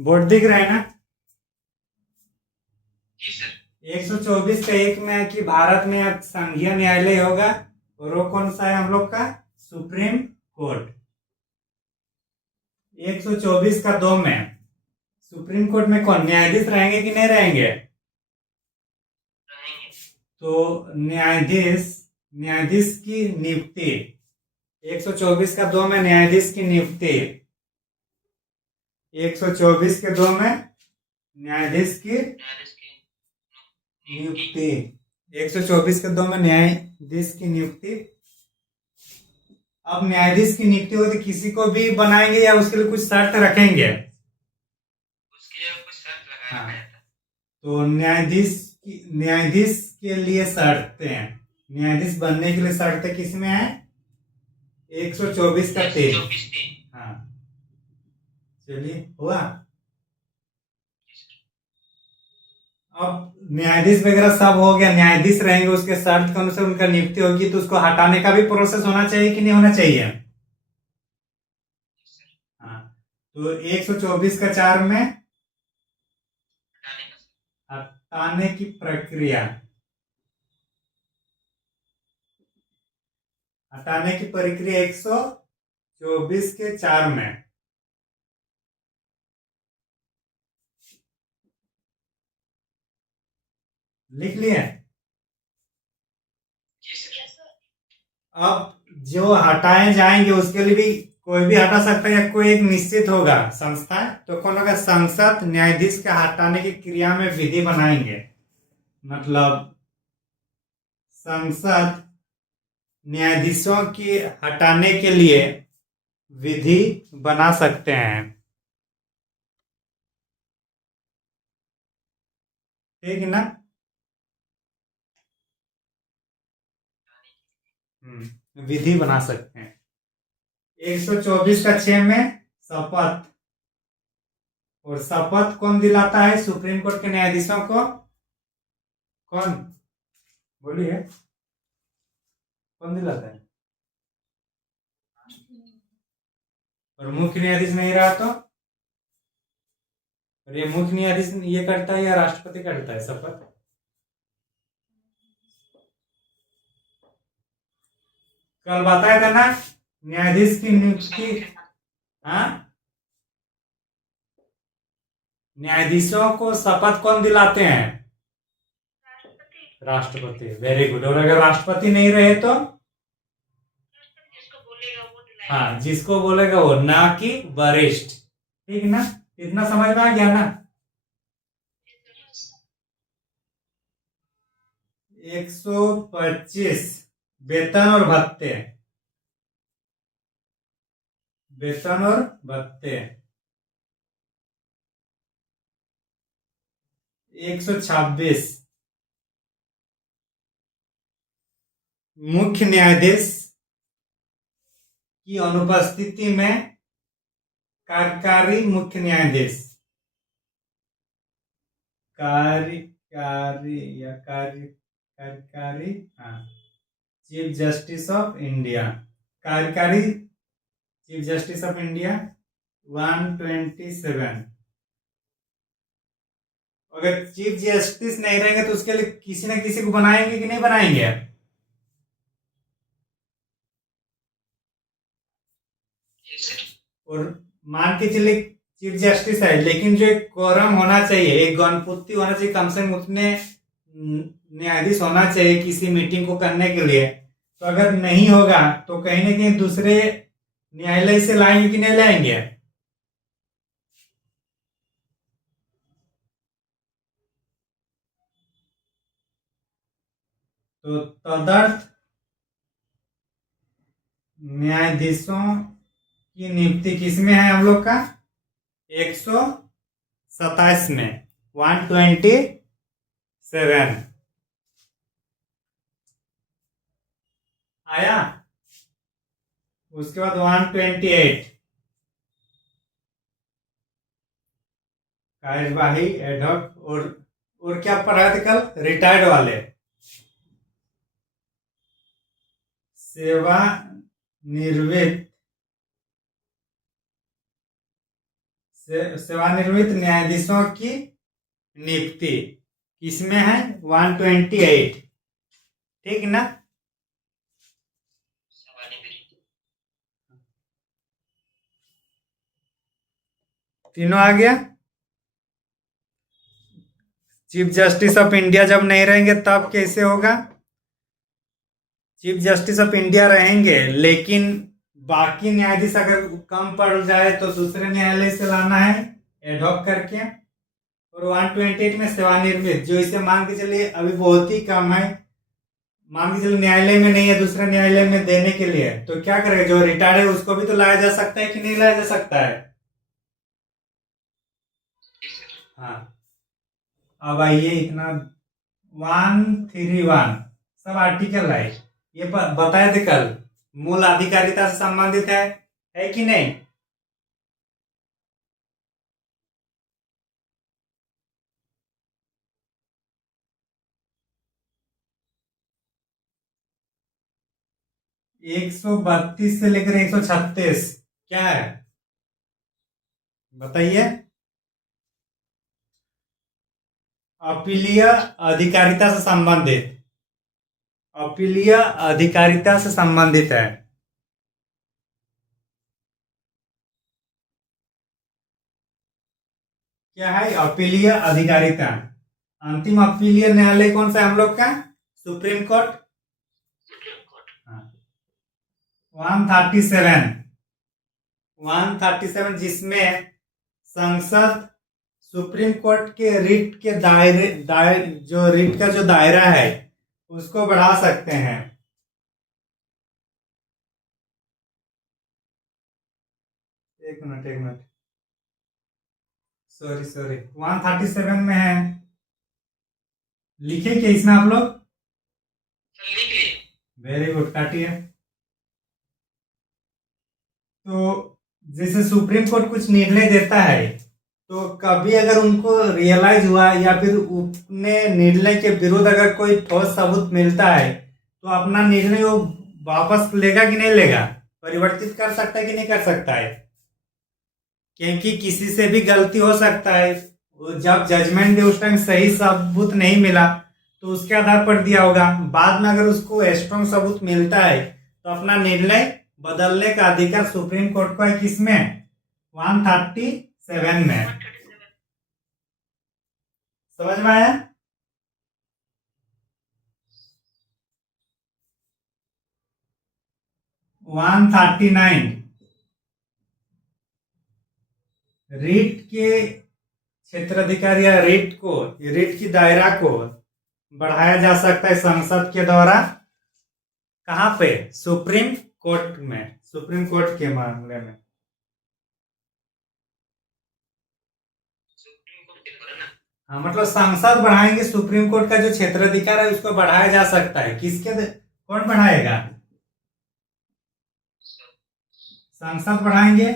Board दिख रहा है ना। जी सर। 124 का एक में है कि भारत में अब संघीय न्यायालय होगा, और वो कौन सा है हम लोग का? Supreme court. 124 का 2 में सुप्रीम कोर्ट में कौन न्यायाधीश रहेंगे कि नहीं रहेंगे? रहेंगे। तो न्यायाधीश न्यायाधीश की नियुक्ति 124 का 2 में न्यायाधीश की नियुक्ति 124 के 2 में न्यायाधीश की न्यायाधीश की नियुक्ति। नियुक्ति 124 के 2 में न्यायाधीश की नियुक्ति। अब न्यायाधीश की नियुक्ति हो तो किसी को भी बनाएंगे या उसके लिए कुछ शर्त रखेंगे? उसके लिए कुछ शर्त लगा हाँ, रखा जाता है। तो न्यायाधीश के लिए शर्तें हैं। न्यायाधीश बनने के लिए शर्तें किसमें है? 124 का 3। 124 हाँ, चलिए हुआ। जी सर। अब न्यायाधीश वगैरह सब हो गया, न्यायाधीश रहेंगे, उसके शर्त के अनुसार उनका नियुक्ति होगी, तो उसको हटाने का भी प्रोसेस होना चाहिए कि नहीं होना चाहिए? जी सर। हाँ, तो 124 का 4 में हटाने का सर। हटाने की प्रक्रिया हटाने की प्रक्रिया 124 के 4 में लिख लिए। जी सर। अब जो हटाए जाएंगे उसके लिए भी कोई भी हटा सकता है या कोई एक निश्चित होगा संस्था, तो कौन होगा? संसद न्यायाधीश के हटाने की क्रिया में विधि बनाएंगे। मतलब संसद न्यायाधीशों की हटाने के लिए विधि बना सकते हैं। ठीक है ना? विधि बना सकते हैं। 124 का 6 में शपथ, और शपथ कौन दिलाता है सुप्रीम कोर्ट के न्यायाधीशों को? कौन? बोलिए, कौन दिलाता है? और मुख्य न्यायाधीश नहीं रहा तो? और ये मुख्य न्यायाधीश ये करता है या राष्ट्रपति करता है शपथ? कल बताया था ना, न्यायाधीश की उसका नियुक्ति। मुख्य हाँ, न्यायाधीशों को शपथ कौन दिलाते हैं? राष्ट्रपति। Very good. और अगर राष्ट्रपति नहीं रहे तो? जिसको बोलेगा वो दिलाएगा। हाँ, जिसको बोलेगा वो, ना कि वरिष्ठ। ठीक ना? इतना समझ में आ गया ना? 125 वेतन और भत्ते। वेतन और भत्ते 126 मुख्य न्यायाधीश की अनुपस्थिति में कार्यकारी मुख्य न्यायाधीश, कार्यकारी या कार्यकारी, हाँ, चीफ जस्टिस ऑफ इंडिया, कार्यकारी चीफ जस्टिस ऑफ इंडिया 127। अगर चीफ जस्टिस नहीं रहेंगे तो उसके लिए किसी न किसी को बनाएंगे कि नहीं बनाएंगे? जी सर। और मान के चलिए चीफ जस्टिस है, लेकिन जो एक कोरम होना चाहिए, एक गणपुत्ती होना चाहिए, कम से कम उतने न्यायाधीश होना चाहिए किसी मीटिंग को करने के लिए। तो अगर नहीं होगा तो कहीं ना कहीं दूसरे न्यायालय से लाएंगे कि नहीं लाएंगे? तो तदर्थ न्यायाधीशों की नियुक्ति किसमें है हम लोग का? 127 में, 127 आया। उसके बाद 128 कार्यवाही एडहॉक, और क्या पढ़ा थे कल? रिटायर्ड वाले, सेवानिवृत्त सेवानिवृत्त न्यायाधीशों की नियुक्ति किसमें है? 128। ठीक ना? सेवानिवृत्त। तीनों आ गया। चीफ जस्टिस ऑफ इंडिया जब नहीं रहेंगे तब कैसे होगा? चीफ जस्टिस ऑफ इंडिया रहेंगे, लेकिन बाकी न्यायाधीश अगर कम पड़ जाए तो दूसरे न्यायालय से लाना है एडहॉक करके। और 128 में सेवानिवृत्त, जो इसे मान के चलिए अभी बहुत ही कम है, मान के चलिए न्यायालय में नहीं है, दूसरे न्यायालय में देने के लिए, तो क्या करेगा? जो रिटायर्ड है उसको भी तो लाया जा सकता है कि नहीं लाया जा सकता है? हाँ। अब आइए, इतना 131 सब आर्टिकल है, ये बताए थे कल, मूल अधिकारिता से संबंधित है कि नहीं? एक 132 से लेकर 136 क्या है बताइए? अपीलीय अधिकारिता से संबंधित, अपीलीय अधिकारिता से संबंधित है। क्या है? अपीलीय अधिकारिता। अंतिम अपीलीय न्यायालय कौन सा है हम लोग का? Supreme court. Supreme court. 137 जिसमें संसद सुप्रीम कोर्ट के रिट के जो रिट का जो दायरा है उसको बढ़ा सकते हैं। एक मिनट, सॉरी 137 में है, लिखे क्या इसमें आप लोग? लिख लिए। वेरी गुड, काटिए। तो जैसे सुप्रीम कोर्ट कुछ निर्णय देता है, तो कभी अगर उनको रियलाइज हुआ या फिर अपने निर्णय के विरुद्ध अगर कोई ठोस सबूत मिलता है, तो अपना निर्णय वो वापस लेगा कि नहीं लेगा? परिवर्तित कर सकता है कि नहीं कर सकता है? क्योंकि किसी से भी गलती हो सकता है। जब जजमेंट दे उस टाइम सही सबूत नहीं मिला तो उसके आधार पर दिया होगा, बाद में अगर उसको स्ट्रॉन्ग सबूत मिलता है तो अपना निर्णय बदलने का अधिकार सुप्रीम कोर्ट को है। किसमें? 137 में। 137। समझ में आया? वन 139 रिट के क्षेत्राधिकार या रिट की दायरा को बढ़ाया जा सकता है संसद के द्वारा। कहां पे? सुप्रीम कोर्ट में, सुप्रीम कोर्ट के मामले में। सुप्रीम कोर्ट के द्वारा ना। हाँ, मतलब सांसद बढ़ाएंगे, सुप्रीम कोर्ट का जो क्षेत्राधिकार है उसको बढ़ाया जा सकता है। कौन बढ़ाएगा? सांसद बढ़ाएंगे।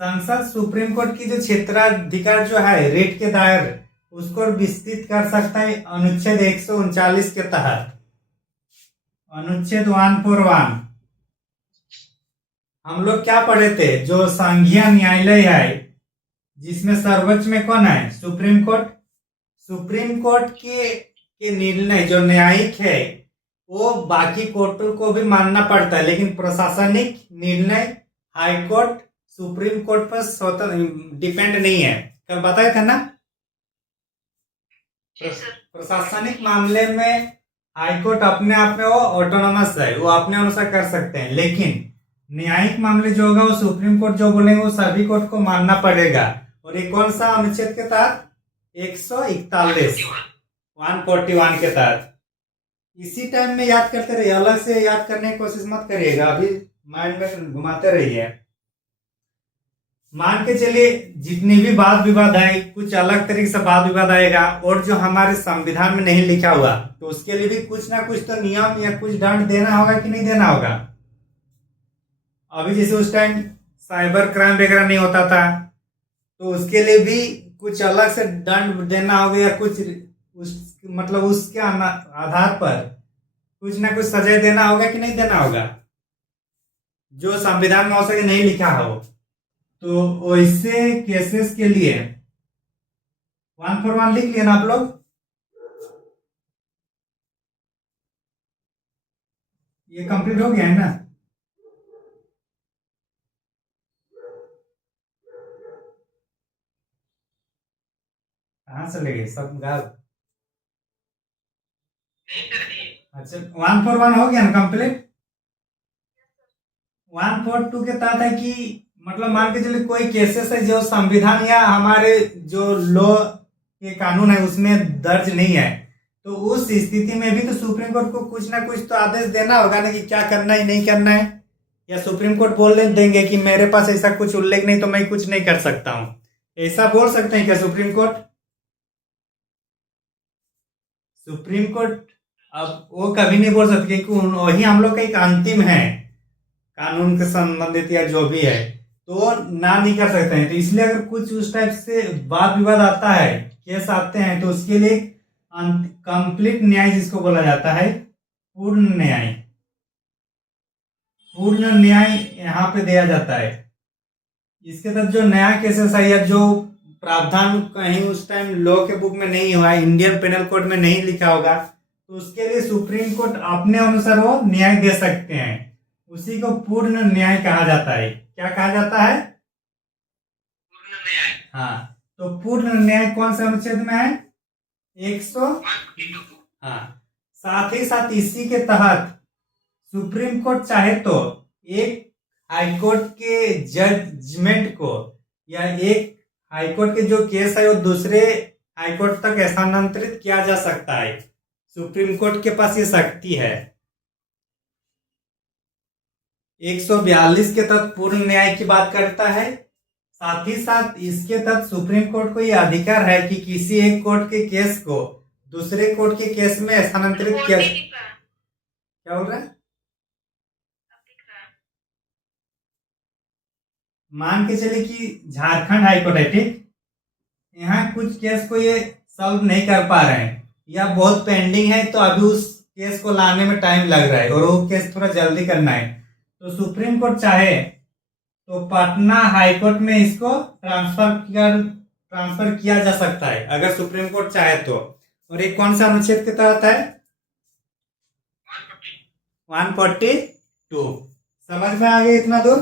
सांसद सुप्रीम कोर्ट की जो क्षेत्राधिकार जो है रिट के दायरे उसको विस्तृत कर सकता है अनुच्छेद 139 के तहत। अनुच्छेद 141 हम लोग क्या पढ़े थे? जो संघीय न्यायालय है जिसमें सर्वोच्च में कौन है? Supreme court. सुप्रीम कोर्ट के निर्णय जो न्यायिक है वो बाकी कोर्टों को भी मानना पड़ता है, लेकिन प्रशासनिक निर्णय हाई कोर्ट सुप्रीम कोर्ट पर स्वतंत्र डिपेंड नहीं है। कल बताया था ना? प्रशासनिक मामले में हाई कोर्ट अपने आप में वो ऑटोनोमस है, वो अपने अनुसार कर सकते हैं, लेकिन न्यायिक मामले जो होगा वो सुप्रीम कोर्ट जो बोलेंगे वो सभी कोर्ट को मानना पड़ेगा। और ये कौन सा अनुच्छेद के तहत? 141 141 के तहत। इसी टाइम में याद करते रहिए, अलग से याद करने की कोशिश मत करिएगा, अभी माइंड में घुमाते रहिए। मान के चलिए जितनी भी वाद विवाद है कुछ अलग तरीके से वाद विवाद आएगा और जो हमारे संविधान में नहीं लिखा हुआ, तो उसके लिए भी कुछ ना कुछ तो नियम या कुछ दंड देना होगा कि नहीं देना होगा? अभी जैसे उस टाइम साइबर क्राइम वगैरह नहीं होता था, तो उसके लिए भी कुछ अलग से दंड देना होगा या कुछ मतलब उसके आधार पर कुछ ना कुछ सजा देना होगा कि नहीं देना होगा, जो संविधान में हो सके नहीं लिखा हो। तो वैसे केसेस के लिए 141 लिख लिया ना आप लोग। ये कंप्लीट हो गया है ना। कहाँ चले गए सब गायब। नहीं सर नहीं। अच्छा 141 हो गया ना कंप्लीट। 142 के तहत है कि मतलब मान के चलिए कोई केसेस है जो संविधान या हमारे जो लॉ के कानून है उसमें दर्ज नहीं है, तो उस स्थिति में भी तो सुप्रीम कोर्ट को कुछ ना कुछ तो आदेश देना होगा ना कि क्या करना है नहीं करना है। या सुप्रीम कोर्ट बोल देंगे कि मेरे पास ऐसा कुछ उल्लेख नहीं तो मैं कुछ नहीं कर सकता हूं, ऐसा बोल सकते हैं क्या सुप्रीम कोर्ट? सुप्रीम कोर्ट अब वो कभी नहीं बोल सकते क्योंकि वही हम लोग का एक अंतिम है कानून के संबंधित या जो भी है, तो वो ना नहीं कर सकते हैं। तो इसलिए अगर कुछ उस टाइप से वाद विवाद आता है, केस आते हैं, तो उसके लिए कंप्लीट न्याय जिसको बोला जाता है, पूर्ण न्याय, पूर्ण न्याय यहाँ पे दिया जाता है। इसके तहत जो नया केसेस है या जो प्रावधान कहीं उस टाइम लॉ के बुक में नहीं हुआ, इंडियन पेनल कोड में नहीं लिखा होगा, तो उसके लिए सुप्रीम कोर्ट अपने अनुसार वो न्याय दे सकते हैं। उसी को पूर्ण न्याय कहा जाता है। क्या कहा जाता है? पूर्ण न्याय। हाँ, तो पूर्ण न्याय कौन से अनुच्छेद में है? 100। 142। हाँ, साथ ही साथ इसी के तहत सुप्रीम कोर्ट चाहे तो एक हाईकोर्ट के जजमेंट को या एक हाईकोर्ट के जो केस है वो दूसरे हाईकोर्ट तक स्थानांतरित किया जा सकता है। सुप्रीम कोर्ट के पास ये शक्ति है। 142 के तहत पूर्ण न्याय की बात करता है। साथ ही साथ इसके तहत सुप्रीम कोर्ट को यह अधिकार है कि किसी एक कोर्ट के केस को दूसरे कोर्ट के केस में स्थानांतरित किया। क्या बोल रहा है? मान के चले कि झारखंड हाईकोर्ट है, ठीक, यहाँ कुछ केस को ये सॉल्व नहीं कर पा रहे हैं या बहुत पेंडिंग है, तो अभी उस केस को लाने में टाइम लग रहा है और वो केस थोड़ा जल्दी करना है, तो सुप्रीम कोर्ट चाहे तो पटना हाईकोर्ट में इसको ट्रांसफर किया जा सकता है अगर सुप्रीम कोर्ट चाहे तो। और एक कौन सा अनुच्छेद के तहत है? 142। समझ में आ गया इतना दूर?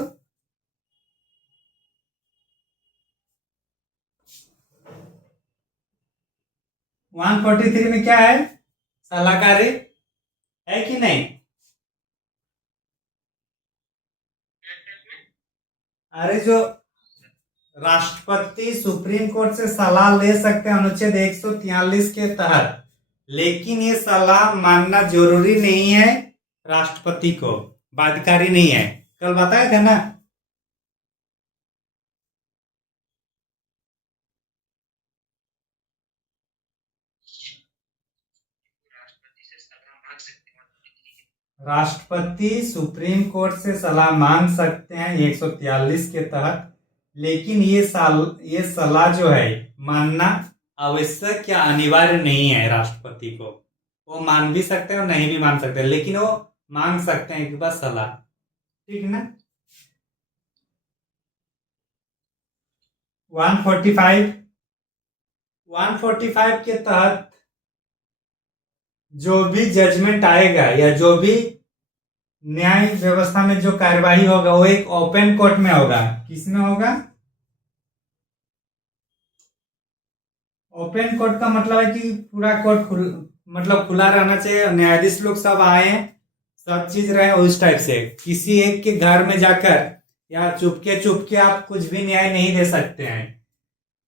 वन 143 में क्या है? सलाहकारी है कि नहीं? अरे जो राष्ट्रपति सुप्रीम कोर्ट से सलाह ले सकते हैं अनुच्छेद 143 के तहत, लेकिन ये सलाह मानना जरूरी नहीं है, राष्ट्रपति को बाध्यकारी नहीं है। कल बताया था ना। राष्ट्रपति से सलाह मांग सकते हैं। राष्ट्रपति सुप्रीम कोर्ट से सलाह मांग सकते हैं 143 के तहत, लेकिन ये सलाह जो है मानना आवश्यक या अनिवार्य नहीं है राष्ट्रपति को। वो मान भी सकते हैं और नहीं भी मान सकते, लेकिन वो मांग सकते हैं कि बस सलाह, ठीक ना। 145 के तहत जो भी जजमेंट आएगा या जो भी न्याय व्यवस्था में जो कार्यवाही होगा वो एक ओपन कोर्ट में होगा। किसमें होगा? ओपन कोर्ट का मतलब है कि पूरा कोर्ट मतलब खुला रहना चाहिए, न्यायाधीश लोग सब आए, सब चीज रहे उस टाइप से। किसी एक के घर में जाकर या चुपके चुपके आप कुछ भी न्याय नहीं दे सकते हैं,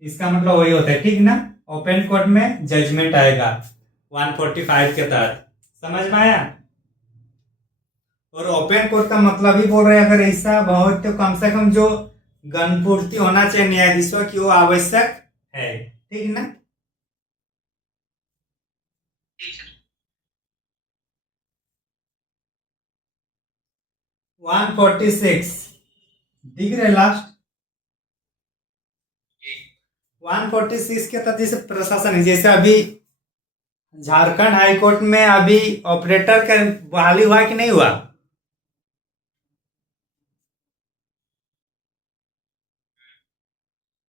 इसका मतलब वही होता है, ठीक ना। ओपन कोर्ट में जजमेंट आएगा 145 के तहत। समझ में आया? और ओपन कोर्ट का मतलब ही बोल रहे हैं अगर ऐसा बहुत तो कम से कम जो गणपूर्ति होना चाहिए न्यायाधीशों की वो आवश्यक है, ठीक ना। ठीक सर। 146 दिख रहे लास्ट। 146 के तहत जैसे प्रशासन है, जैसे अभी झारखंड हाईकोर्ट में अभी ऑपरेटर का बहाली हुआ कि नहीं हुआ?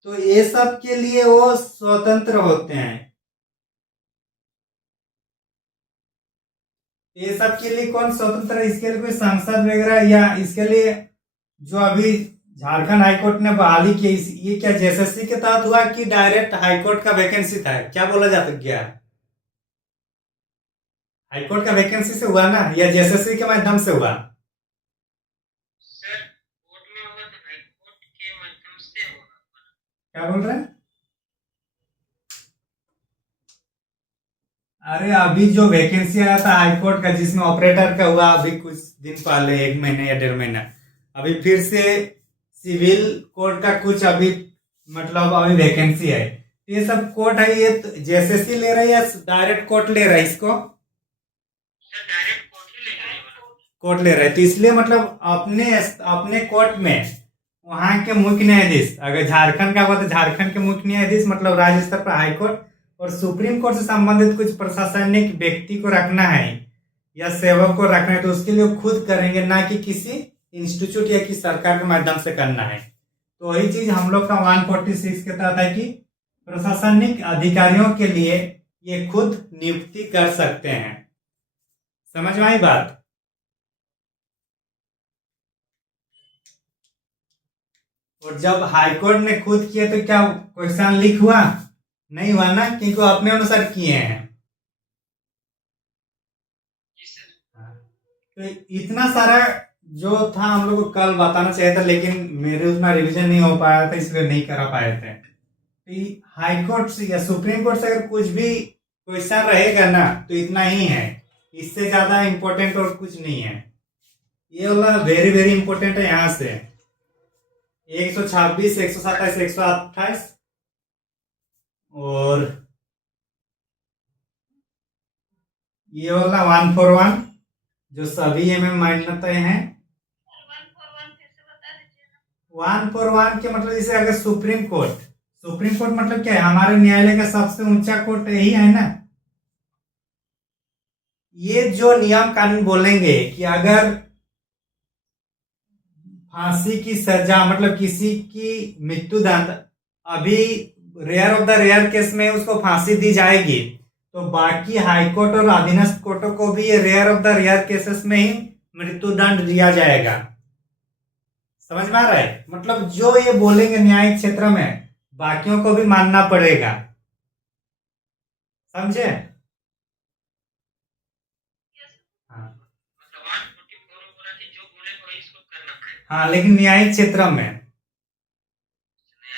तो ये सब के लिए वो स्वतंत्र होते हैं। ये सब के लिए कौन स्वतंत्र है? इसके लिए कोई सांसद वगैरह, या इसके लिए जो अभी झारखंड हाईकोर्ट ने बहाली की, ये क्या जेएसएससी के तहत हुआ कि डायरेक्ट हाईकोर्ट का वैकेंसी था? क्या बोला जाता क्या? हाईकोर्ट का वैकेंसी से हुआ ना, या जेएसएससी के माध्यम से हुआ? सर कोर्ट में होगा तो हाई कोर्ट के माध्यम से होगा। क्या बोल रहे हैं? अरे अभी जो वैकेंसी आया था हाईकोर्ट का, जिसमें ऑपरेटर का हुआ अभी कुछ दिन पहले, 1 महीने या 1.5 महीना, अभी फिर से सिविल कोर्ट का कुछ अभी मतलब अभी वैकेंसी है। ये सब कोर्ट है, ये जेएसएससी ले रहा है या डायरेक्ट कोर्ट ले रहा है इसको? सर डायरेक्ट कोर्ट ही ले जाएगा। कोर्ट ले रहा है, तो इसलिए मतलब अपने अपने कोर्ट में वहां के मुख्य न्यायाधीश, अगर झारखंड का हुआ तो झारखंड के मुख्य न्यायाधीश, मतलब राज्य स्तर पर हाईकोर्ट और सुप्रीम कोर्ट से संबंधित कुछ प्रशासनिक व्यक्ति को रखना है या सेवक को रखना है, तो उसके लिए वो खुद करेंगे, ना कि किसी इंस्टीट्यूट या किसी सरकार के माध्यम से करना है। तो वही चीज हम लोग का 146 के तहत है कि प्रशासनिक अधिकारियों के लिए ये खुद नियुक्ति कर सकते हैं। समझ में आई बात? और जब हाईकोर्ट ने खुद किया तो क्या क्वेश्चन लीक हुआ? नहीं हुआ ना, क्योंकि वो अपने अनुसार किए हैं। जी सर। तो इतना सारा जो था हम लोग को कल बताना चाहिए था, लेकिन मेरे उतना रिवीजन नहीं हो पाया था, इसलिए नहीं करा पाए थे। तो हाई कोर्ट से या सुप्रीम कोर्ट से अगर कुछ भी क्वेश्चन रहेगा ना, तो इतना ही है, इससे ज्यादा इंपॉर्टेंट और कुछ नहीं है। ये वाला वेरी वेरी इंपॉर्टेंट है। यहाँ से 126, 127, 128 और ये वाला 141 जो सभी मान्यताएं हैं। 141 के मतलब जैसे अगर सुप्रीम कोर्ट मतलब क्या है? हमारे न्यायालय का सबसे ऊंचा कोर्ट यही है ना। ये जो नियम कानून बोलेंगे कि अगर फांसी की सजा, मतलब किसी की मृत्यु दंड, अभी rare of the rare case में उसको फांसी दी जाएगी, तो बाकी हाईकोर्ट और अधीनस्थ कोर्टों को भी ये rare of the rare cases में ही मृत्यु दंड दिया जाएगा। समझ में आ रहा है? मतलब जो ये बोलेंगे न्यायिक क्षेत्र में, बाकियों को भी मानना पड़ेगा। समझे? हाँ मतलब 144 में बोला कि जो बोलेगा वही इसको करना है। हाँ, लेकिन न्यायिक क्षेत्र में, नया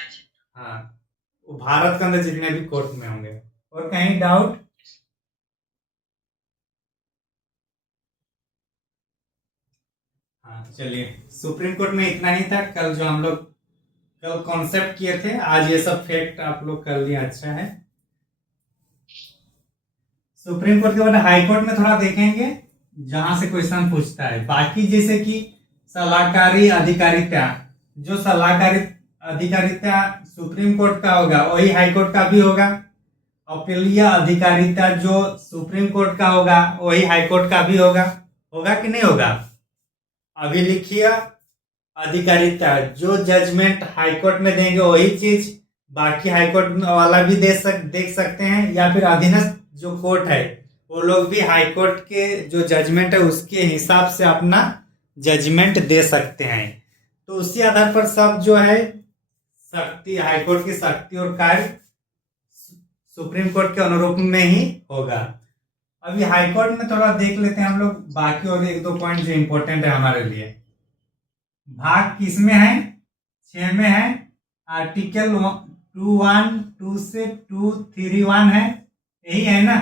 क्षेत्र। हाँ, वो भारत के अंदर जितने भी कोर्ट में होंगे। और कहीं डाउट? हाँ चलिए, सुप्रीम कोर्ट में इतना ही था कल, जो हम लोग कल कॉन्सेप्ट किए थे, आज ये सब फैक्ट आप लोग कर लिए। अच्छा है। सुप्रीम कोर्ट के बाद हाई कोर्ट में थोड़ा देखेंगे, जहां से क्वेश्चन पूछता है। बाकी जैसे कि सलाहकारी अधिकारिता, जो सलाहकारी अधिकारिता सुप्रीम कोर्ट का होगा वही हाई कोर्ट का भी होगा। अपीलीय अधिकारिता जो सुप्रीम कोर्ट का होगा वही हाई कोर्ट का भी होगा। होगा कि नहीं होगा? अभिलिखीय अधिकारिता, जो जजमेंट हाईकोर्ट में देंगे वही चीज बाकी हाईकोर्ट वाला भी देख सकते हैं, या फिर अधीनस्थ जो कोर्ट है वो लोग भी हाईकोर्ट के जो जजमेंट है उसके हिसाब से अपना जजमेंट दे सकते हैं। तो उसी आधार पर सब जो है शक्ति, हाईकोर्ट की शक्ति और कार्य सुप्रीम कोर्ट के अनुरूप में ही होगा। अभी हाईकोर्ट में थोड़ा देख लेते हैं हम लोग बाकी और 1-2 पॉइंट जो इंपॉर्टेंट है हमारे लिए। भाग किसमें है? 6 में है। आर्टिकल 212 से 231 है, यही है ना?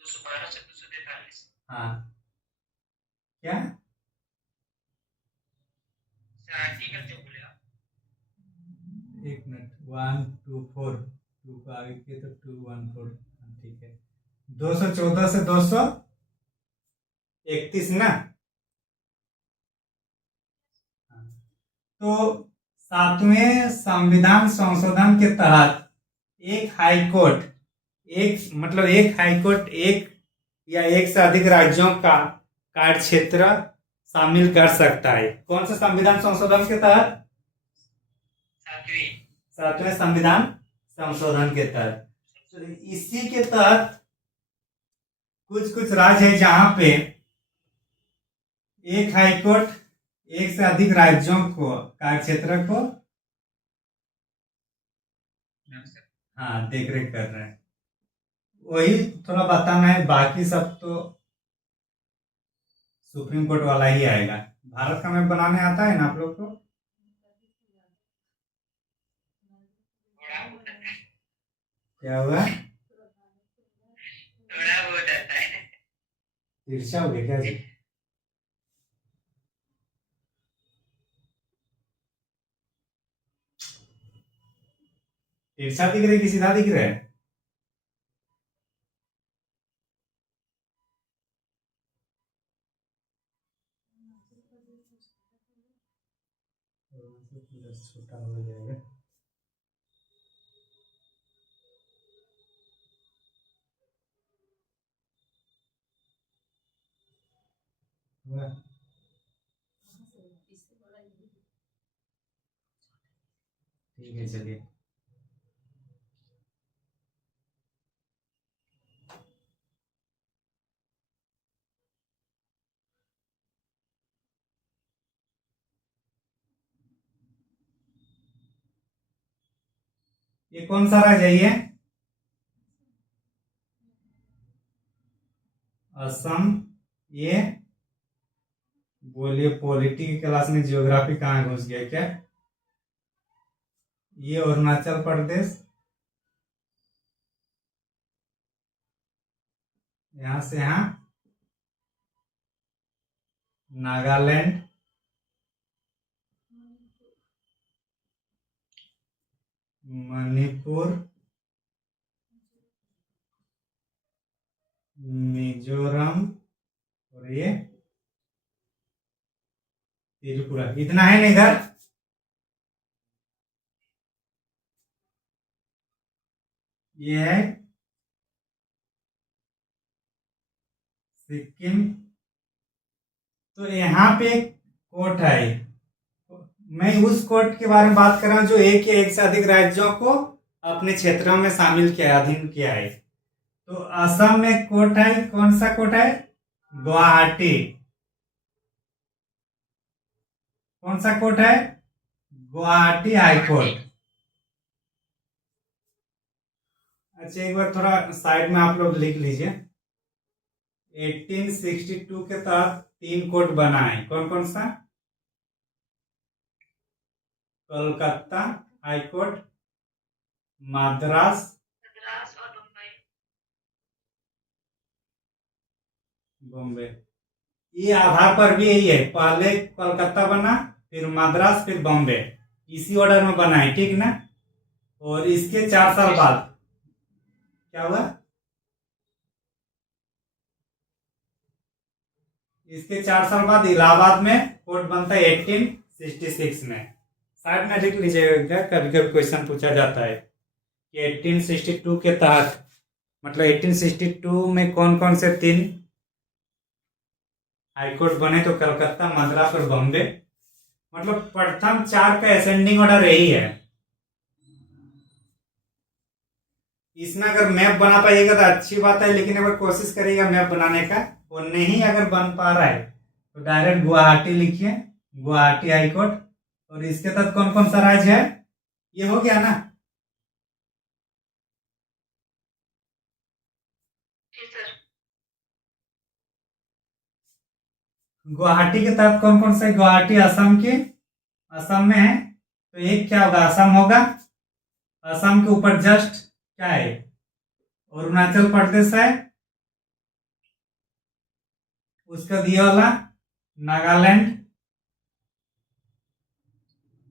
212 से 243। हाँ, क्या आर्टिकल जो बोले आप। 1 मिनट, 124 2 को आगे किए तो 214, ठीक है। 214 से 231 ना। तो 7वें संविधान संशोधन के तहत एक हाईकोर्ट एक या एक से अधिक राज्यों का कार्य क्षेत्र शामिल कर सकता है। कौन से संविधान संशोधन के तहत? सातवीं। सातवें संविधान संशोधन के तहत। तो इसी के तहत कुछ कुछ राज्य है जहां पे एक हाईकोर्ट एक से अधिक राज्यों को कार्य क्षेत्र को हाँ देखरेख कर रहे हैं। वही थोड़ा बताना है, बाकी सब तो सुप्रीम कोर्ट वाला ही आएगा। भारत का मैप बनाने आता है ना आप लोग को? थोड़ा बहुत आता है। क्या हुआ? थोड़ा बहुत आता है। तिरछा हो गया क्या जी? तिरछा दिख रहा है कि सीधा दिख रहा है? छोटा हो जाएगा। हुआ? ठीक है चलिए। ये कौन सा राज्य है ये? असम। ये बोलिए, पॉलिटी की क्लास में जियोग्राफी कहाँ घुस गया क्या? ये अरुणाचल प्रदेश। यहां से यहां नागालैंड, मणिपुर, मिजोरम और ये त्रिपुरा। इतना है ना इधर? ये है सिक्किम। तो यहाँ पे एक कोर्ट है। मैं उस कोर्ट के बारे में बात कर रहा हूँ जो एक या एक से अधिक राज्यों को अपने क्षेत्रों में शामिल किया, अधीन किया है। तो असम में कोर्ट है, कौन सा कोर्ट है? गुवाहाटी। कौन सा कोर्ट है? Guwahati high court. अच्छा एक बार थोड़ा साइड में आप लोग लिख लीजिए। 1862 के तहत 3 कोर्ट बना है। कौन कौन सा? कोलकाता हाई कोर्ट, मद्रास, मद्रास और बम्बई। बॉम्बे। ये आधार पर भी यही है, पहले कोलकाता बना, फिर मद्रास, फिर बॉम्बे, इसी ऑर्डर में बना है, ठीक ना? और इसके 4 साल बाद क्या हुआ? इसके 4 साल बाद इलाहाबाद में कोर्ट बनता है 1866 में। साइड में लिख लीजिएगा, कभी कभी क्वेश्चन पूछा जाता है कि 1862 के तहत, मतलब 1862 में कौन कौन से 3 हाईकोर्ट बने? तो कलकत्ता, मद्रास और बॉम्बे। मतलब प्रथम 4 का असेंडिंग ऑर्डर यही है। इसमें अगर मैप बना पाइएगा तो अच्छी बात है, लेकिन अगर कोशिश करिएगा मैप बनाने का और नहीं अगर बन पा रहा है तो डायरेक्ट गुवाहाटी लिखिए, गुवाहाटी हाईकोर्ट। और इसके तहत कौन कौन सा राज्य है? ये हो गया ना? जी सर। गुवाहाटी के तहत कौन कौन सा है? गुवाहाटी असम के, असम में है। तो एक क्या होगा? असम होगा। असम के ऊपर जस्ट क्या है? अरुणाचल प्रदेश है। उसका दिया वाला नागालैंड।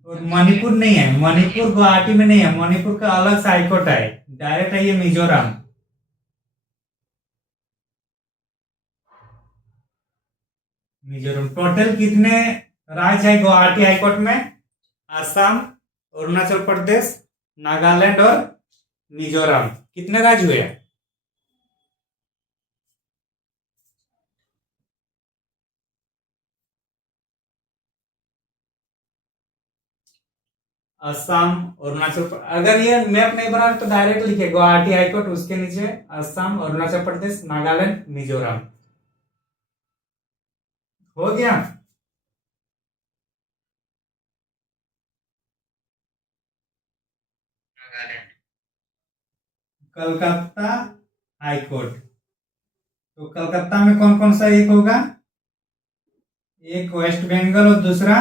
और मणिपुर नहीं है, मणिपुर गुवाहाटी में नहीं है, मणिपुर का अलग से हाईकोर्ट है, डायरेक्ट है ये मिजोरम। मिजोरम। टोटल कितने राज्य है गुवाहाटी हाईकोर्ट में? असम, अरुणाचल प्रदेश, नागालैंड और मिजोरम। कितने राज्य हुए? असम, अगर ये मैप नहीं बना तो डायरेक्ट लिखे गुवाहाटी हाईकोर्ट, उसके नीचे असम, अरुणाचल प्रदेश, नागालैंड, मिजोरम। हो गया। नागालैंड। कलकत्ता हाईकोर्ट, तो कलकत्ता में कौन कौन सा एक होगा? एक वेस्ट बंगाल और दूसरा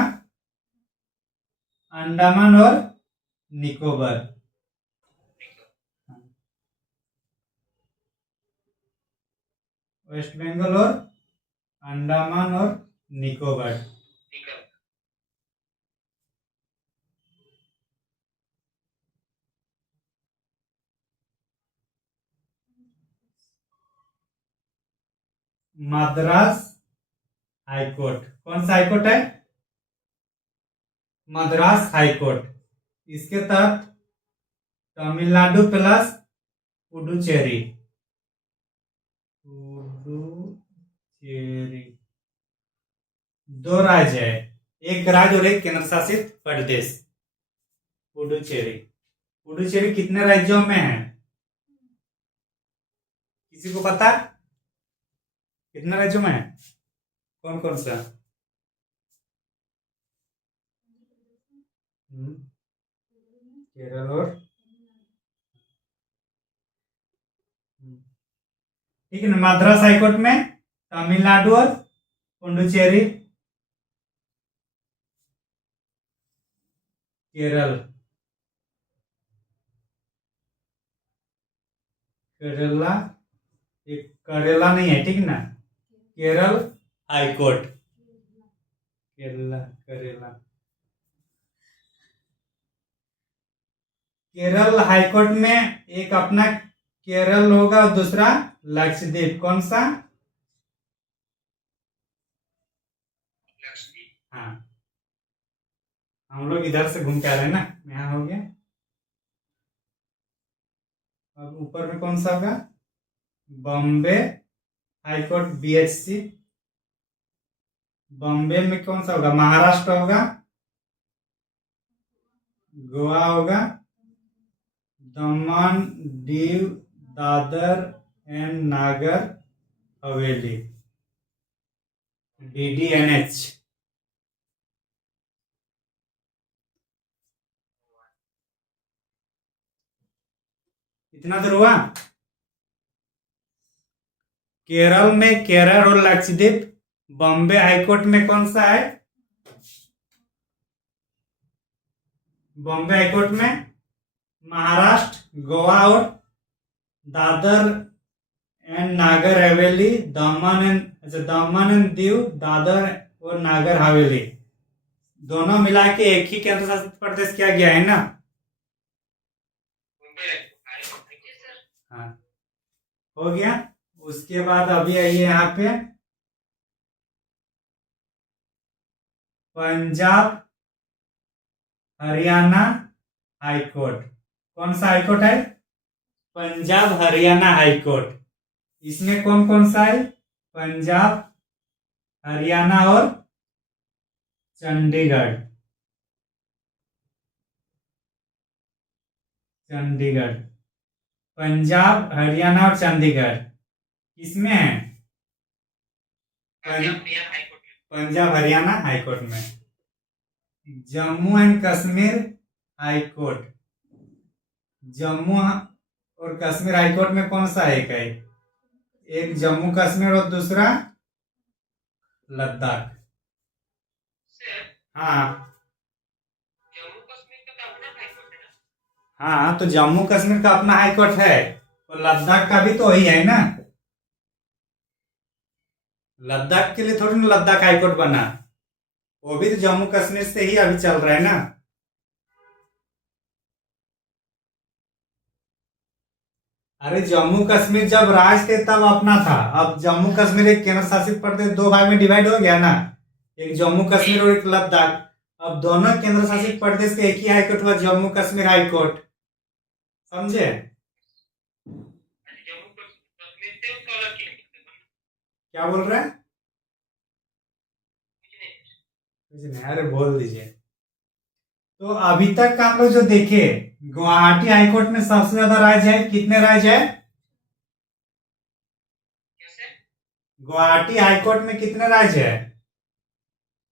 अंडमान और निकोबार। वेस्ट बंगाल और अंडमान और निकोबार। निकल। मद्रास हाईकोर्ट, कौन सा हाईकोर्ट है? मद्रास हाईकोर्ट। इसके तहत तमिलनाडु प्लस पुडुचेरी, पुडुचेरी दो राज्य है, एक राज्य और एक केंद्र शासित प्रदेश। पुडुचेरी, पुडुचेरी कितने राज्यों में है? किसी को पता? कितने राज्यों में है? कौन कौन सा? केरल और ठीक है ना। मद्रास हाईकोर्ट में तमिलनाडु और पुडुचेरी। केरल, केरला, एक करेला नहीं है, ठीक ना। केरल हाईकोर्ट, केरला, करेला। केरल हाईकोर्ट में एक अपना केरल होगा और दूसरा लक्षद्वीप। कौन सा? लक्षद्वीप। हाँ, हम लोग इधर से घूम के आ रहे हैं ना, यहाँ हो गया। अब ऊपर में कौन सा होगा? Bombay high court, BHC। बॉम्बे में कौन सा होगा? महाराष्ट्र होगा, गोवा होगा, दमन, दीव, दादर एंड नागर हवेली, DDNH। इतना दूर हुआ। केरल में केरल और लक्षद्वीप। बॉम्बे हाईकोर्ट में कौन सा है? बॉम्बे हाईकोर्ट में महाराष्ट्र, गोवा और Dadar and Nagar Haveli, Daman and Diu, Dadar और नागर हवेली दोनों मिला के एक ही केंद्र शासित प्रदेश किया गया है ना। मुंबई हाईकोर्ट है सर। हाँ, हो गया। उसके बाद अभी आइए यहाँ पे पंजाब हरियाणा हाईकोर्ट। कौन सा हाईकोर्ट है? पंजाब हरियाणा हाईकोर्ट। इसमें कौन कौन सा है? पंजाब, हरियाणा और चंडीगढ़। चंडीगढ़, पंजाब हरियाणा और चंडीगढ़ किसमें है? पंजाब हरियाणा हाईकोर्ट में। जम्मू एंड कश्मीर हाईकोर्ट, जम्मू और कश्मीर हाईकोर्ट में कौन सा एक है? एक जम्मू कश्मीर और दूसरा लद्दाख। हाँ जम्मू कश्मीर का अपना हाईकोर्ट है ना। हाँ, तो जम्मू कश्मीर का अपना हाईकोर्ट है, और लद्दाख का भी तो वही है ना। लद्दाख के लिए थोड़ी ना लद्दाख हाईकोर्ट बना, वो भी तो जम्मू कश्मीर से ही अभी चल रहा है ना। अरे जम्मू कश्मीर जब राज थे तब अपना था, अब जम्मू कश्मीर एक केंद्र शासित प्रदेश दो भाग में डिवाइड हो गया ना, एक जम्मू कश्मीर और एक लद्दाख। अब दोनों केंद्र शासित प्रदेश के एक ही हाईकोर्ट हुआ, जम्मू कश्मीर हाईकोर्ट। समझे? जम्मू कश्मीर से उसका अलग किया गया था। क्या बोल रहे हैं? कुछ नहीं। कुछ नहीं, अरे बोल दीजिए। तो अभी तक का हम लोग जो देखे, गुवाहाटी हाईकोर्ट में सबसे ज्यादा राय है, कितने राय है? कैसे? गुवाहाटी हाईकोर्ट में कितने राय है?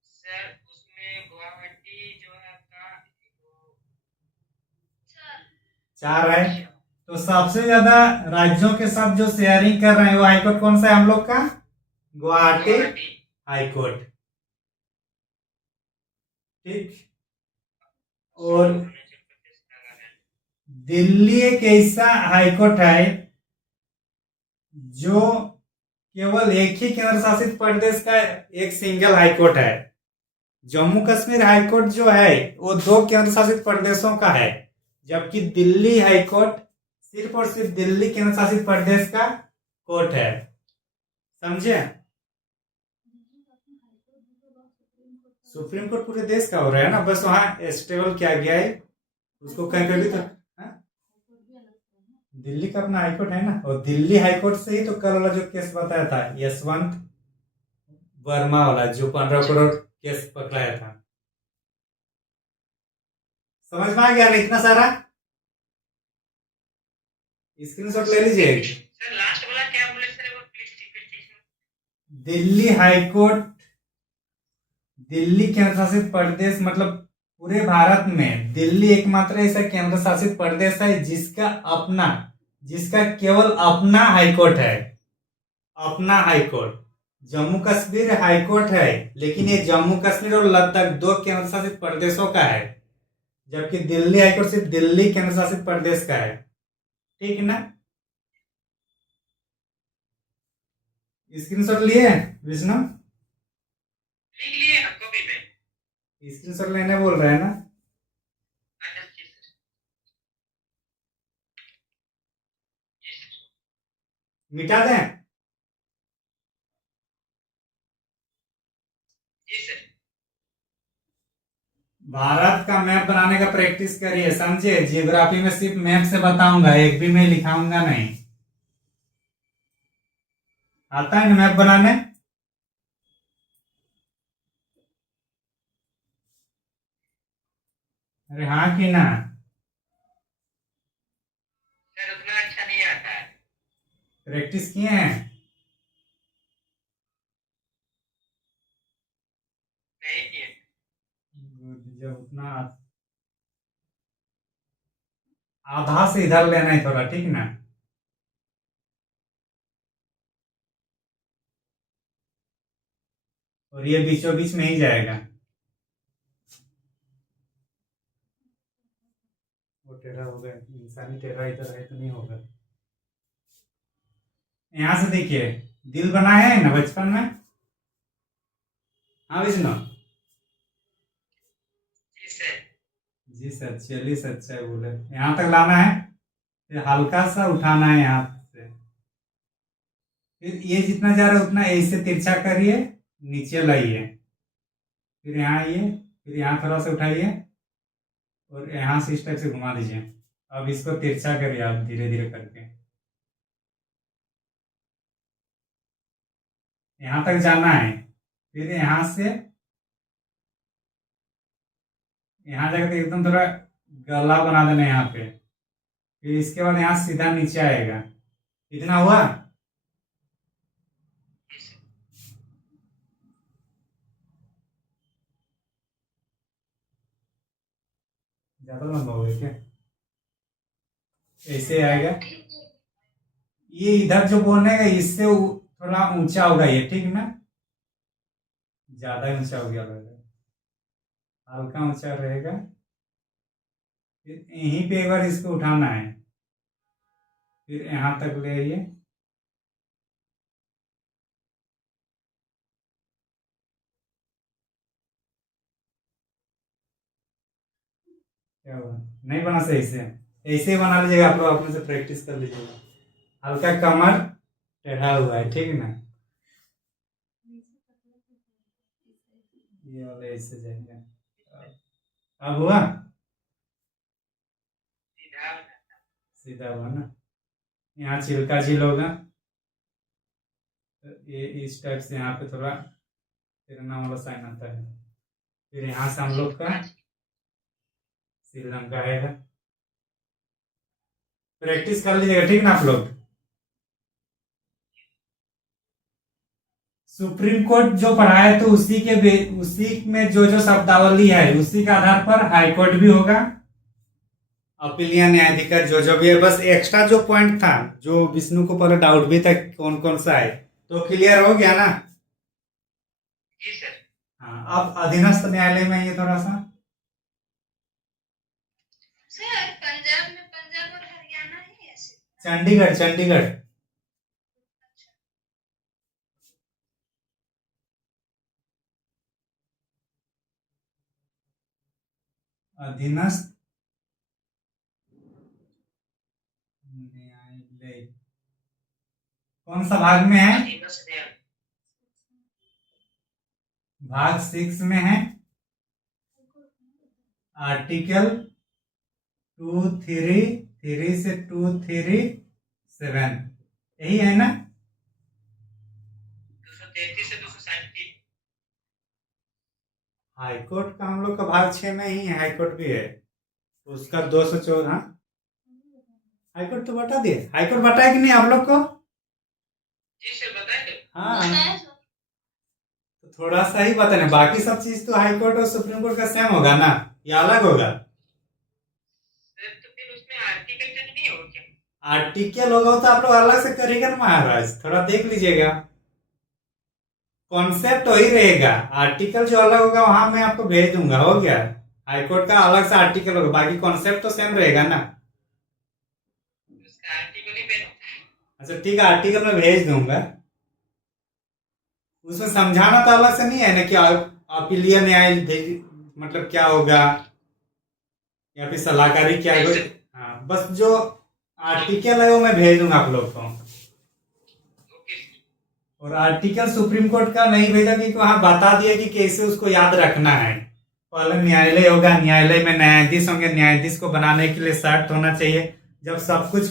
सर उसमें गुवाहाटी जो है आपका वो 4 है। अच्छा, तो सबसे ज्यादा राज्यों के साथ जो शेयरिंग कर रहे हैं वो हाईकोर्ट कौन सा है हम लोग का? गुवाहाटी गुवाहाटी। हाईकोर्ट। ठीक। अच्छा, और अरुणाचल प्रदेश नागालैंड। दिल्ली एक ऐसा हाईकोर्ट है जो केवल एक ही केंद्र शासित प्रदेश का एक सिंगल हाईकोर्ट है। जम्मू कश्मीर हाईकोर्ट जो है वो 2 केंद्र शासित प्रदेशों का है, जबकि दिल्ली हाईकोर्ट सिर्फ और सिर्फ दिल्ली केंद्र शासित प्रदेश का कोर्ट है। समझे? सुप्रीम कोर्ट पूरे देश का हो रहा है ना, बस वहां स्टेबल किया गया है उसको। कहीं पे भी तो दिल्ली का अपना हाईकोर्ट है ना, और दिल्ली हाईकोर्ट से ही तो कल वाला जो केस बताया था यशवंत वर्मा वाला, जो 15 करोड़ केस पकड़ाया था। समझ में आ गया ना इतना सारा? स्क्रीनशॉट ले लीजिए। सर लास्ट वाला क्या बोले सर, वो प्लीज रिपीट कीजिए। दिल्ली हाईकोर्ट दिल्ली केंद्र शासित प्रदेश, मतलब पूरे भारत में दिल्ली एकमात्र ऐसा केंद्र शासित प्रदेश है जिसका केवल अपना हाईकोर्ट है। अपना हाईकोर्ट। जम्मू कश्मीर हाईकोर्ट है, लेकिन ये जम्मू कश्मीर और लद्दाख 2 केंद्र शासित प्रदेशों का है, जबकि दिल्ली हाईकोर्ट सिर्फ दिल्ली केंद्र शासित प्रदेश का है। ठीक ना? स्क्रीनशॉट लिए विष्णु? लिख लिए ना कॉपी पे? स्क्रीनशॉट लेने बोल रहे हैं ना? अच्छा जी सर। जी सर। मिटा दें? जी सर। भारत का मैप बनाने का प्रैक्टिस करिए, समझे? जियोग्राफी में सिर्फ मैप से बताऊंगा, एक भी मैं लिखाऊंगा नहीं। आता है ना मैप बनाने? अरे हाँ कि ना? सर उतना अच्छा नहीं आता है। प्रैक्टिस किए हैं? नहीं किए। जब उतना आधा से इधर लेना है थोड़ा, ठीक ना? और ये बीचों बीच में ही जाएगा। वो टेढ़ा होगा, इंसानी टेढ़ा इधर है तो नहीं होगा। यहां से देखिए, दिल बनाया है ना बचपन में? हाँ विष्णु? जी सर। जी सर, चलिए सच्चा है बोले। यहाँ तक लाना है, फिर हल्का सा उठाना है यहाँ से, फिर ये जितना जा रहा है उतना ऐसे तिरछा करिए, नीचे लाइए, फिर यहाँ आइए, फिर यहाँ थोड़ा सा उठाइए और यहाँ से इस टाइप से घुमा दीजिए। अब इसको तिरछा करिए आप धीरे धीरे करके। यहाँ तक जाना है, फिर यहाँ से यहाँ जाकर एकदम थोड़ा गला बना देना है यहाँ पे, फिर इसके बाद यहाँ सीधा नीचे आएगा। इतना हुआ? जी सर। ज्यादा लंबा हो गया क्या? ऐसे आएगा। ये इधर जो बनेगा इससे थोड़ा ऊंचा होगा ये, ठीक ना? ज्यादा ही ऊंचा हो गया लग रहा है। हल्का ऊंचा रहेगा। फिर यहीं पे एक बार इसको उठाना है, फिर यहाँ तक ले आइए। क्या हुआ? नहीं बना सही से? ऐसे ही बना लीजिएगा आप लोग, अपने से प्रैक्टिस कर लीजिएगा। हल्का कमर टेढ़ा हुआ है, ठीक ना? ये वाला ऐसे जाएगा। अब हुआ? सीधा। सीधा हुआ ना? यहाँ चिल्का झील होगा, तो ये इस टाइप से यहाँ पे थोड़ा तिरना वाला साइन आता है। फिर यहाँ से हम लोग का श्रीलंका है। प्रैक्टिस कर लीजिएगा, ठीक ना आप लोग। सुप्रीम कोर्ट जो पढ़ा है तो उसी में जो जो शब्दावली है उसी के आधार पर हाई कोर्ट भी होगा, अपीलीय न्यायाधिकर जो भी है। बस एक्स्ट्रा जो पॉइंट था, जो विष्णु को पहले डाउट भी था कौन कौन सा है, तो क्लियर हो गया ना। जी सर। हाँ, अब अधीनस्थ न्यायालय में ये थोड़ा सा सर पंजाब में पंजाब और हरियाणा ही है सिर्फ। चंडीगढ़ चंडीगढ़ अच्छा। अधीनस्थ न्यायालय कौन सा भाग में है? अधीनस्थ न्यायालय भाग 6 में है, आर्टिकल 233 से 237, यही है ना? 233 से 237। हाईकोर्ट का हम लोग का भाग 6 में ही है, हाईकोर्ट भी है तो उसका 214। हाईकोर्ट तो बता दिए, हाईकोर्ट बताया कि नहीं आप लोग को? जी सर बताएंगे। हाँ, बताया सर। तो थोड़ा सा ही बताना, बाकी सब चीज तो हाईकोर्ट और सुप्रीम कोर्ट का सेम होगा ना या अलग होगा? सर तो फिर उसमें आर्टिकल चेंज नहीं होगा क्या? आर्टिकल होगा तो आप लोग अलग से करेगा ना महाराज, थोड़ा देख लीजिएगा। कॉन्सेप्ट वही रहेगा, आर्टिकल जो अलग होगा वहां मैं आपको भेज दूंगा, हो गया। हाईकोर्ट का अलग से आर्टिकल होगा, बाकी कॉन्सेप्ट तो सेम रहेगा ना। उसका आर्टिकल ही भेज। अच्छा ठीक है, आर्टिकल में भेज दूंगा। उसमें समझाना तो अलग से नहीं है ना कि अपीलीय न्यायाधीश मतलब क्या होगा या फिर सलाहकारी क्या है। हाँ, बस जो आर्टिकल है वो मैं भेज दूंगा आप लोग को। ओके। और आर्टिकल सुप्रीम कोर्ट का नहीं भेजा क्योंकि वहां बता दिया कि कैसे उसको याद रखना है। पहले न्यायालय होगा, न्यायालय में न्यायाधीश होंगे, न्यायाधीश को बनाने के लिए शर्त होना चाहिए। जब सब कुछ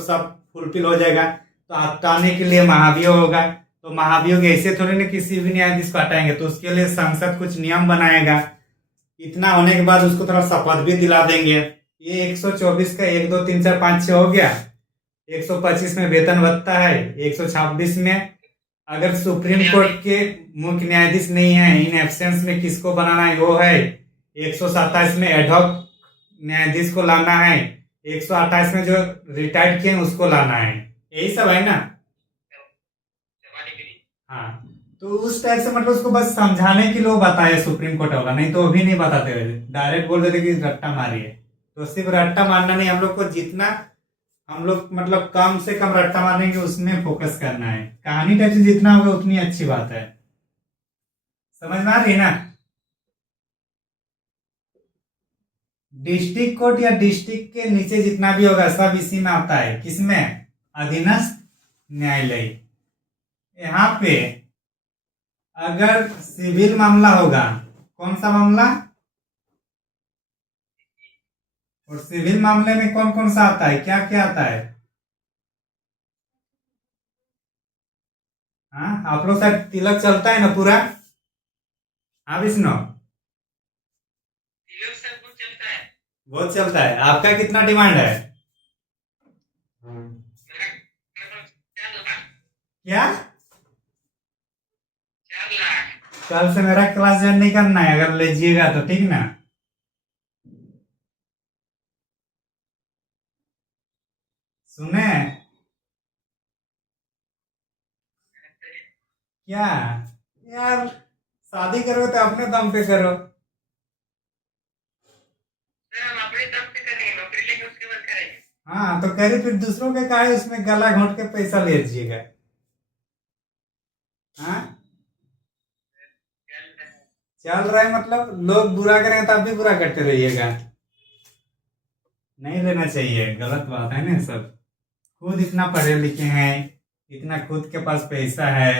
सब फुलफिल हो जाएगा तो हटाने के लिए महाभियोग होगा। तो महाभियोग ऐसे थोड़ी ना किसी भी न्यायाधीश को हटाएंगे, तो उसके लिए संसद कुछ नियम बनाएगा। इतना होने के बाद उसको थोड़ा शपथ भी दिला देंगे। ये 124 का 1 2 3 4 5 6 हो गया। 125 में वेतन भत्ता है। 126 में अगर सुप्रीम कोर्ट के मुख्य न्यायाधीश नहीं है, इन एब्सेंस में किसको बनाना है वो है। 127 में एडहॉक न्यायाधीश को लाना है। 128 में जो रिटायर्ड किए हैं उसको लाना है। यही सब है ना। जवानी के लिए। हाँ, तो उस टाइप से मतलब उसको बस समझाने के लिए वो बताया सुप्रीम कोर्ट वाला, नहीं तो वो भी नहीं बताते, डायरेक्ट बोल देते कि रट्टा मारिए। तो सिर्फ रट्टा मारना नहीं, हम लोग को जितना हम लोग मतलब कम से कम रट्टा मारने के उसमें फोकस करना है। कहानी टाइप से जितना होगा उतनी अच्छी बात है। समझ में आ रही है ना? डिस्ट्रिक्ट कोर्ट या डिस्ट्रिक्ट के नीचे जितना भी होगा सब इसी में आता है। किसमें? अधीनस्थ न्यायालय। यहाँ पे अगर सिविल मामला होगा, कौन सा मामला? और सिविल मामले में कौन कौन सा आता है, क्या क्या आता है? हाँ, आप लोग शायद तिलक चलता है ना पूरा? हाँ विष्णु, तिलक सब कुछ चलता है। बहुत चलता है। आपका कितना डिमांड है? मेरा लगभग 4 लाख। क्या? 4 लाख। कल से मेरा क्लास ज्वाइन नहीं करना है, अगर लीजिएगा तो ठीक ना। सुने क्या? यार शादी करो तो अपने दम पे करो। सर हम अपने दम पे करेंगे, नौकरी लेंगे उसके बाद करेंगे। हाँ तो कह रही फिर दूसरों के काहे उसमें गला घोंट के पैसा ले लीजिएगा? हाँ, चल रहा है। चल रहा है मतलब लोग बुरा करेंगे तो आप भी बुरा करते रहिएगा। नहीं लेना चाहिए, गलत बात है ना सब। खुद इतना पढ़े लिखे हैं, इतना खुद के पास पैसा है,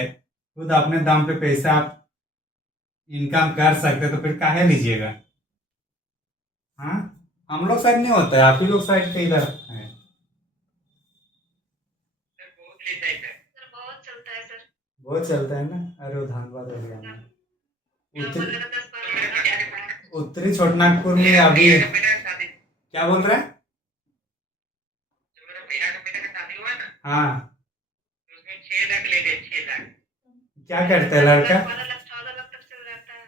खुद अपने दाम पे पैसा आप इनकम कर सकते तो फिर काहे लीजिएगा? हाँ, हम लोग साइड नहीं होता है, आप ही लोग साइड के इधर है। सर बहुत लेता है सर। सर बहुत चलता है सर। बहुत चलता है ना। अरे वो धनबाद हरियाणा काम वगैरह 10-12 घंटा करता है। उत्तरी छोटनागपुर में अभी भैया का बेटा का शादी, क्या बोल रहा है? जो मेरा भैया का बेटा का शादी हुआ ना, हाँ, तो उसमें 6 लाख ले गए, 6 लाख। क्या करता है लड़का? 12 लाख 14 लाख तक चल जाता है।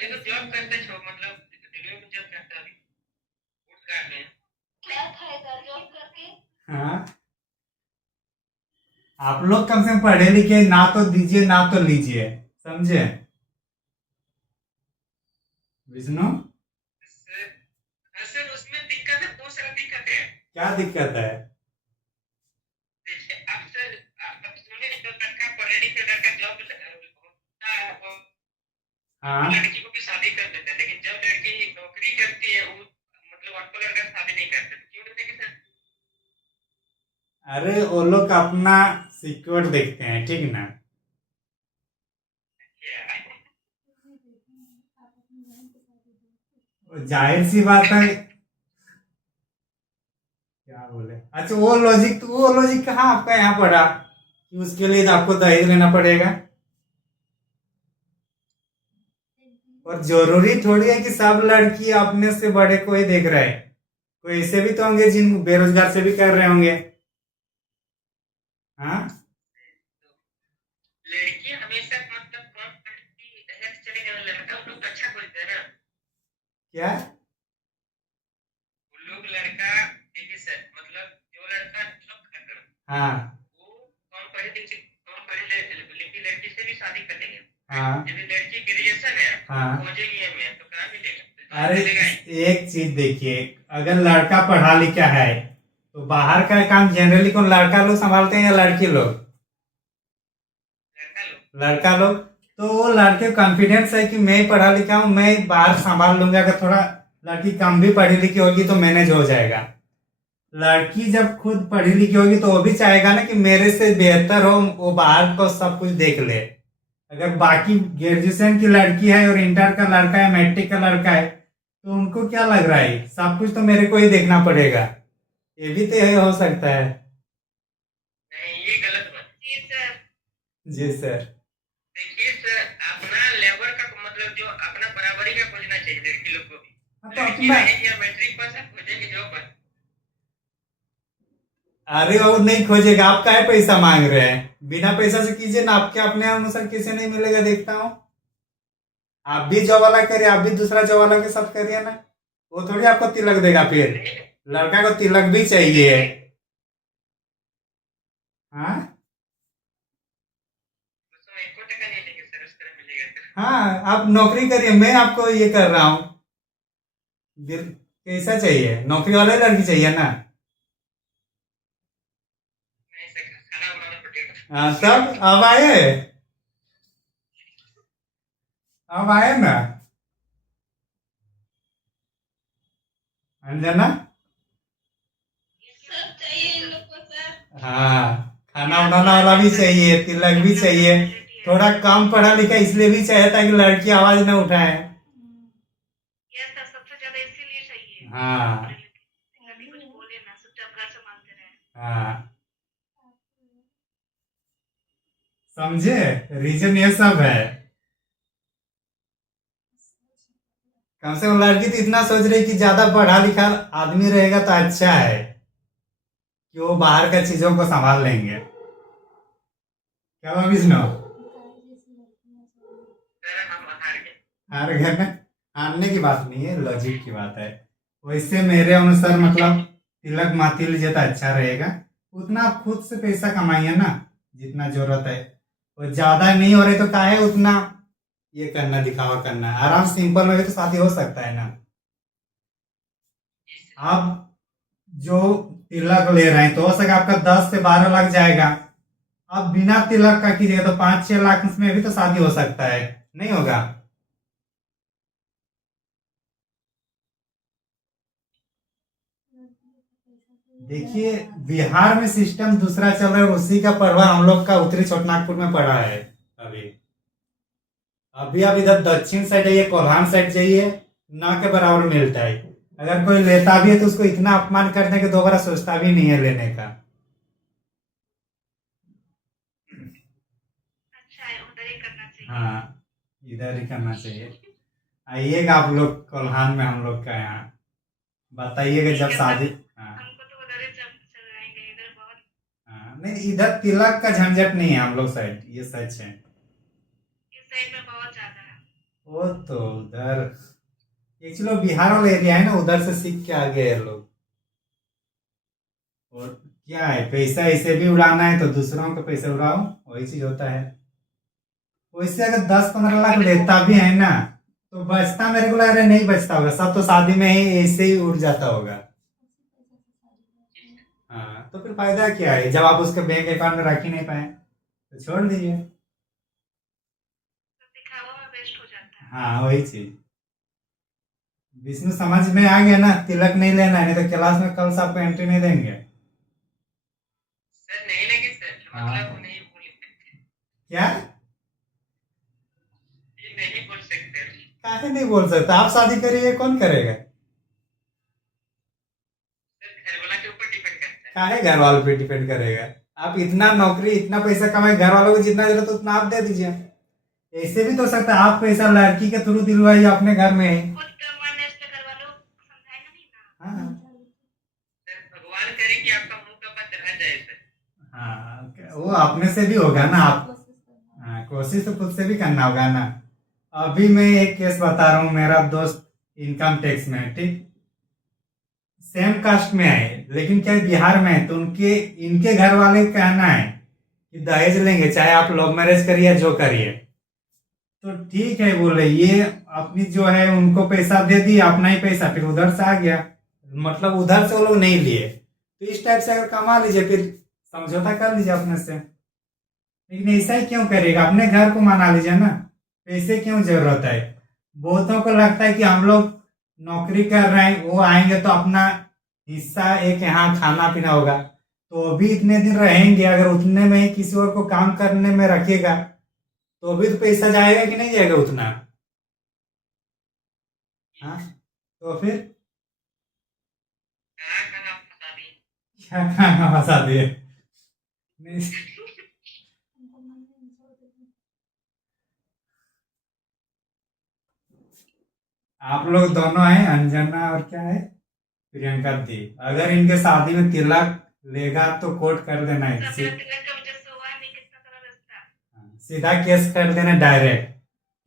ये तो जॉब करता है, मतलब दिल्ली में जॉब करता है अभी, फूड कार्ट में। क्या फायदा जॉब करके? हाँ, आप लोग कम से कम पढ़े लिखे, ना तो दीजिए ना तो लीजिए, समझे विष्णु? सर उसमें दिक्कत है, बहुत सारा दिक्कत है। क्या दिक्कत है? देखिए अब सर, अब सुनिए, जो लड़का पढ़े लिखे लड़का जॉब होता है, वो हाँ, लड़की को भी शादी कर देता है, लेकिन जब लड़की नौकरी करती है, वो मतलब अनपढ़ लड़का शादी नहीं करते, क्यों नहीं देखिए सर? अरे वो लोग अपना सिक्योर देखते हैं, ठीक ना? क्या जाहिर सी बात है। क्या बोले? अच्छा, वो लॉजिक कहाँ आपका यहाँ पड़ा कि उसके लिए तो आपको दहेज लेना पड़ेगा? और जरूरी थोड़ी है कि सब लड़की अपने से बड़े को ही देख रहे हैं। कोई ऐसे भी तो होंगे जिन बेरोजगार से भी कर रहे होंगे। हाँ, लड़की हमेशा मतलब कौन लड़की दहेज चलेगा, लड़का वो लोग अच्छा खोजते हैं ना। क्या? वो लोग लड़का, देखिए सर, मतलब जो लड़का जॉब कर रहा है, हाँ, वो कौन पढ़ी लिखी लड़की से भी शादी कर लेंगे। हाँ, यदि लड़की ग्रेजुएशन है, हाँ। खोजेगी एमए, तो कहाँ मिलेगा? तो जॉब अरे मिलेगा ही। एक चीज देखिए, अगर लड़का पढ़ा लिखा है तो बाहर का काम जनरली कौन, लड़का लोग संभालते हैं या लड़की लोग? लड़का लोग। लड़का लोग। तो वो लड़के कॉन्फिडेंस है कि मैं पढ़ा लिखा हूँ, मैं बाहर संभाल लूंगा। अगर थोड़ा लड़की कम भी पढ़ी लिखी होगी तो मैनेज हो जाएगा। लड़की जब खुद पढ़ी लिखी होगी तो वो भी चाहेगा ना कि मेरे से बेहतर हो, वो बाहर को सब कुछ देख ले। अगर बाकी ग्रेजुएशन की लड़की है और इंटर का लड़का है, मैट्रिक का लड़का है, तो उनको क्या लग रहा है सब कुछ तो मेरे को ही देखना पड़ेगा। ये भी तो यही हो सकता है। नहीं, ये गलत बात। जी सर। जी सर। देखिए सर, अपना लेबर का मतलब जो अपना बराबरी का खोजना चाहिए लड़की लोग को भी। हाँ, तो लड़की अपना। रहेगी या मैट्रिक पास है, खोजेंगे जॉब पर। अरे वो नहीं खोजेगा, आप काहे पैसा मांग रहे हैं? बिना पैसा से कीजिए ना, आपके अपने अनुसार किसी नहीं मिलेगा, देखता हूँ। आप भी जॉब वाला करिए, आप भी दूसरा जॉब वाला के साथ करिए ना। वो थोड़ी आपको तिलक देगा फिर। नहीं, लड़का को तिलक भी चाहिए। हाँ, उसमें 1 टका नहीं लेंगे सर, उस तरह मिलेगा तो। हाँ, आप नौकरी करिए, मैं आपको ये कर रहा हूँ। दिल कैसा चाहिए? नौकरी वाला ही लड़की चाहिए ना? नहीं सर, खाना बनाना पड़ेगा। हाँ, तब अब आए, अब आए ना अंजना। सब चाहिए इन लोग को सर। हाँ, खाना बनाना वाला भी चाहिए, तिलक भी चाहिए। थोड़ा कम पढ़ा लिखा इसलिए भी चाहिए ताकि लड़की आवाज न उठाए। ये सर सबसे ज्यादा इसीलिए चाहिए। हाँ, कभी कुछ बोले ना, चुपचाप घर संभालते रहे। हाँ, समझे? रीजन ये सब है। कम से कम लड़की तो इतना सोच रही कि ज्यादा पढ़ा लिखा आदमी रहेगा तो अच्छा है कि वो बाहर का चीजों को संभाल लेंगे। क्या हुआ विष्णु? सर हम हार गए। हार गए ना? हारने की बात नहीं है, लॉजिक की बात है। वैसे मेरे अनुसार मतलब तिलक माती लीजिए तो अच्छा रहेगा। उतना आप खुद से पैसा कमाइए ना, जितना जरूरत है। और ज्यादा नहीं हो रहे तो काहे उतना ये करना, दिखावा करना। आराम सिंपल में भी तो शादी हो सकता है ना। आप जो तिलक ले रहे हैं तो हो सके आपका 10 से 12 लाख जाएगा। आप बिना तिलक का कीजिएगा तो 5-6 लाख में भी तो शादी हो सकता है, नहीं होगा? देखिए, बिहार में सिस्टम दूसरा चल रहा है और उसी का प्रभाव हम लोग का उत्तरी छोटनागपुर में पड़ा है अभी। अभी आप इधर दक्षिण साइड जाइए, कोल्हान साइड जाइए, ना के बराबर मिलता है। अगर कोई लेता भी है तो उसको इतना अपमान करने के दोबारा सोचता भी नहीं है लेने का। अच्छा है, उधर ही करना चाहिए। हाँ, इधर ही करना चाहिए। आइएगा आप लोग कोल्हान में हम लोग का यहाँ, बताइएगा जब शादी। हाँ हमको तो उधर ही चल जाएंगे, इधर बहुत हाँ, नहीं इधर तिलक का झंझट नहीं है हम लोग साइड, ये सच है। इस साइड में बहुत ज्यादा है। वो तो उधर एक्चुअली बिहार वाला एरिया है ना, उधर से सीख के आ गए हैं लोग। और क्या है, पैसा ऐसे भी उड़ाना है तो दूसरों का पैसा उड़ाओ, वही चीज होता है। वैसे अगर 10-15 लाख लेता भी है ना, तो बचता मेरे को लग रहा है नहीं बचता होगा, सब तो शादी में ही ऐसे ही उड़ जाता होगा। हाँ तो फिर फायदा क्या है, जब आप उसके बैंक अकाउंट में रख ही नहीं पाए तो छोड़ दीजिए। तो दिखावा में वेस्ट हो जाता है। हाँ वही चीज, विष्णु समझ में आ गया ना, तिलक नहीं लेना है, नहीं तो क्लास में कल से आपको एंट्री नहीं देंगे। सर नहीं लगे सर, हाँ। मतलब नहीं बोल सकते, क्या ये नहीं बोल सकते। काहे नहीं बोल सकता, आप शादी करिए, कौन करेगा। सर घर वाला के ऊपर डिपेंड करता है। काहे घर वालों पे डिपेंड करेगा, आप इतना नौकरी इतना पैसा कमाए, घर वालों को जितना जरूरत है उतना आप दे दीजिए। ऐसे भी तो हो सकता है आप पैसा लड़की के थ्रू दिलवाइए अपने घर में ही। खुद कमाने से घर वालों को समझाएगा नहीं ना। हाँ सर भगवान करे कि आपका मुंह का बात रह जाए सर। हाँ, वो अपने से भी होगा ना आप। हाँ कोशिश तो खुद से भी करना होगा ना। अभी मैं एक केस बता रहा हूँ, मेरा दोस्त इनकम टैक्स में है, ठीक, सेम कास्ट में है, लेकिन क्या बिहार में है, तो उनके इनके घर वाले का कहना है कि दहेज लेंगे, चाहे आप लव मैरिज करिए जो करिए। तो ठीक है बोले, ये अपनी जो है उनको पैसा दे दिया, अपना ही पैसा फिर उधर से आ गया, मतलब उधर से वो लोग नहीं लिए। तो इस टाइप से अगर कमा लीजिए फिर समझौता कर लीजिए अपने से, लेकिन ऐसा ही क्यों करिएगा, अपने घर को मना लीजिए ना, पैसे क्यों जरूरत है। बहुतों को लगता है कि हम लोग नौकरी कर रहे हैं, वो आएंगे तो अपना हिस्सा एक यहाँ खाना पीना होगा, तो अभी इतने दिन रहेंगे, अगर उतने में ही किसी और को काम करने में रखेगा तो अभी तो पैसा जाएगा कि नहीं जाएगा उतना। हाँ तो फिर कहाँ कहाँ फंसा दी। क्या खाना फंसा दिए। नहीं, आप लोग दोनों हैं, अंजना और क्या है, प्रियंका दी, अगर इनके शादी में तिलक लेगा तो कोर्ट कर देना है, तो मेरा तिलक का वजह से हुआ नहीं, कितना सारा रास्ता। सीधा केस कर देना डायरेक्ट,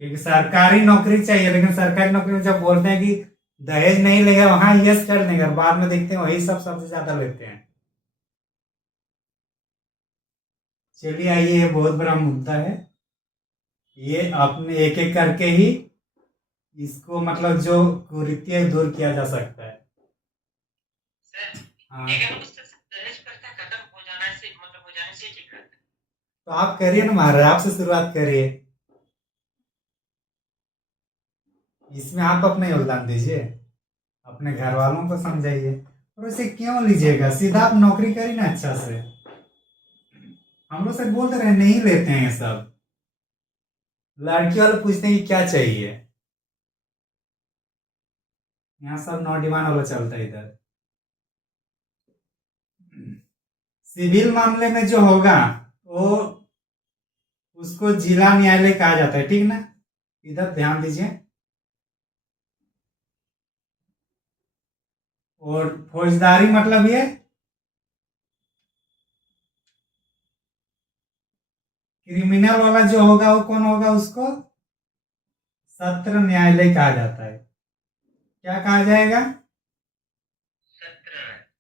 क्योंकि सरकारी नौकरी चाहिए, लेकिन सरकारी नौकरी में जब बोलते हैं कि दहेज नहीं लेगा, वहां यस कर देंगे, और बाद में देखते हैं वही सब सबसे ज्यादा लेते हैं। चलिए आइए, ये बहुत बड़ा मुद्दा है, ये अपने एक एक करके ही इसको मतलब जो कुरीति है दूर किया जा सकता है। सर हाँ अगर उससे दहेज प्रथा खत्म हो जाना से मतलब हो जाने से ठीक रहता है। तो आप करिए ना महाराज, आपसे शुरुआत करिए, इसमें आप अपना योगदान दीजिए, अपने घर वालों को समझाइए, और उसे क्यों लीजिएगा, सीधा आप नौकरी करिए ना अच्छा से। हम लोग से बोलते रहे नहीं लेते हैं ये सब, लड़की वाले पूछते हैं कि क्या चाहिए, यहाँ सब नौ डिमांड वाला चलता है इधर। सिविल मामले में जो होगा वो उसको जिला न्यायालय कहा जाता है, ठीक ना, इधर ध्यान दीजिए। और फौजदारी मतलब ये क्रिमिनल वाला जो होगा वो कौन होगा, उसको सत्र न्यायालय कहा जाता है। क्या कहा जाएगा, सत्र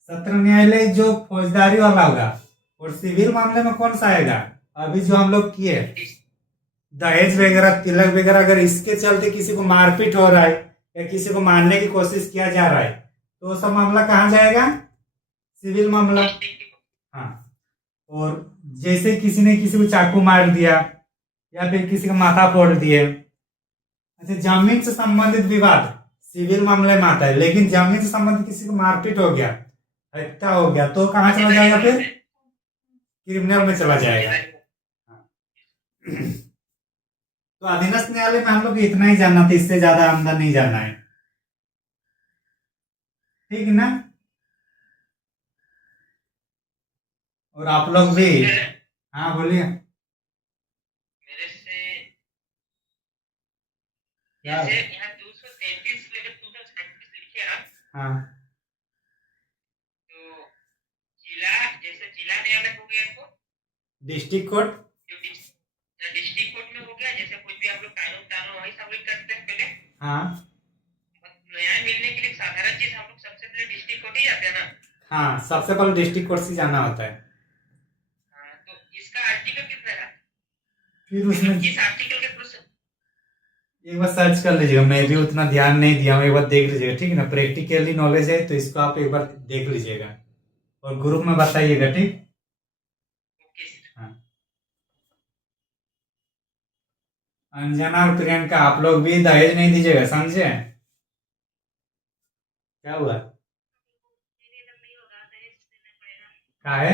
सत्र न्यायालय जो फौजदारी वाला होगा। और सिविल मामले में कौन सा आएगा, अभी जो हम लोग किए दहेज वगैरह तिलक वगैरह, अगर इसके चलते किसी को मारपीट हो रहा है या किसी को मारने की कोशिश किया जा रहा है, तो वो सब मामला कहाँ जाएगा, सिविल मामला। हाँ, और जैसे किसी ने किसी को चाकू मार दिया या फिर किसी का माथा फोड़ दिए, अच्छा जमीन से संबंधित विवाद सिविल मामले में आता है, लेकिन जमीन से संबंधित किसी को मारपीट हो गया, हत्या हो गया, तो कहाँ चला जाएगा, फिर क्रिमिनल में चला जाएगा। तो अधीनस्थ न्यायालय में हम लोग को इतना ही जानना था, इससे ज्यादा अंदर नहीं जाना है, ठीक ना। और आप लोग भी, हाँ बोलिए। मेरे से क्या जैसे यहाँ हाँ तो जिला, जैसे जिला न्यायालय हो गया तो डिस्ट्रिक्ट कोर्ट। जो डिस्ट्रिक्ट कोर्ट में हो गया, जैसे कुछ भी आप लोग कानून कानून वही सबमिट करते हैं पहले। हाँ न्याय मिलने के लिए साधारण चीज हम लोग सबसे पहले डिस्ट्रिक्ट कोर्ट ही जाते हैं ना। हाँ, सबसे पहले डिस्ट्रिक्ट कोर्ट से जाना होता है। हाँ, तो इसका आर्टिकल कितना है? फिर उसमें किस आर्टिकल के प्रोसेस? एक बार सर्च कर लीजिएगा, मैं भी उतना ध्यान नहीं दिया हूँ, एक बार देख लीजिएगा, ठीक है ना। प्रैक्टिकली नॉलेज है तो इसको आप एक बार देख लीजिएगा और ग्रुप में बताइएगा, ठीक। Okay sir. हाँ, अंजना और प्रियंका आप लोग भी दहेज नहीं दीजिएगा, समझे। क्या हुआ, क्या है।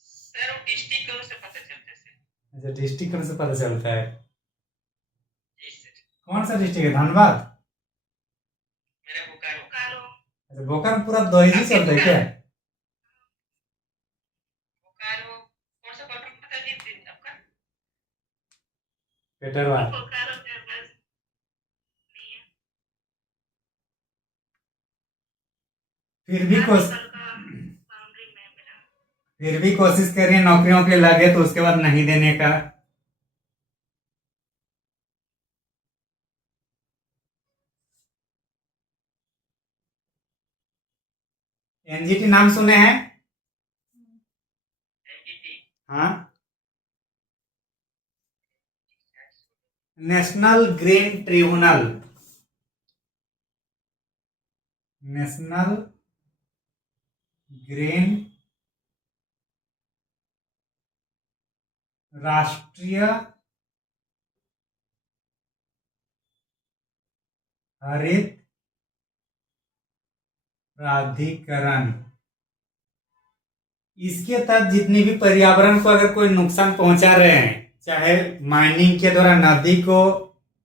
सर वो डिस्ट्रिक्ट कोर्ट से पता चलता है सर। अच्छा, डिस्ट्रिक्ट कोर्ट से पता चलता है। जी सर। कौन सा डिस्ट्रिक्ट है, धनबाद। मेरा बोकारो। अच्छा, बोकारो में पूरा दहेज ही चलता है क्या। बोकारो कौन सा कॉर्पोरेट पता नहीं आपका? पेटरवा। बोकारो के पास नहीं है। फिर भी कोशिश बाउंड्री में मेरा। फिर भी कोशिश करिए नौकरियों के लगे तो उसके बाद नहीं देने का। एनजीटी नाम सुने हैं। एनजीटी। हाँ, national green tribunal. National green, राष्ट्रीय हरित प्राधिकरण। इसके तहत जितनी भी पर्यावरण को अगर कोई नुकसान पहुंचा रहे हैं, चाहे माइनिंग के द्वारा नदी को,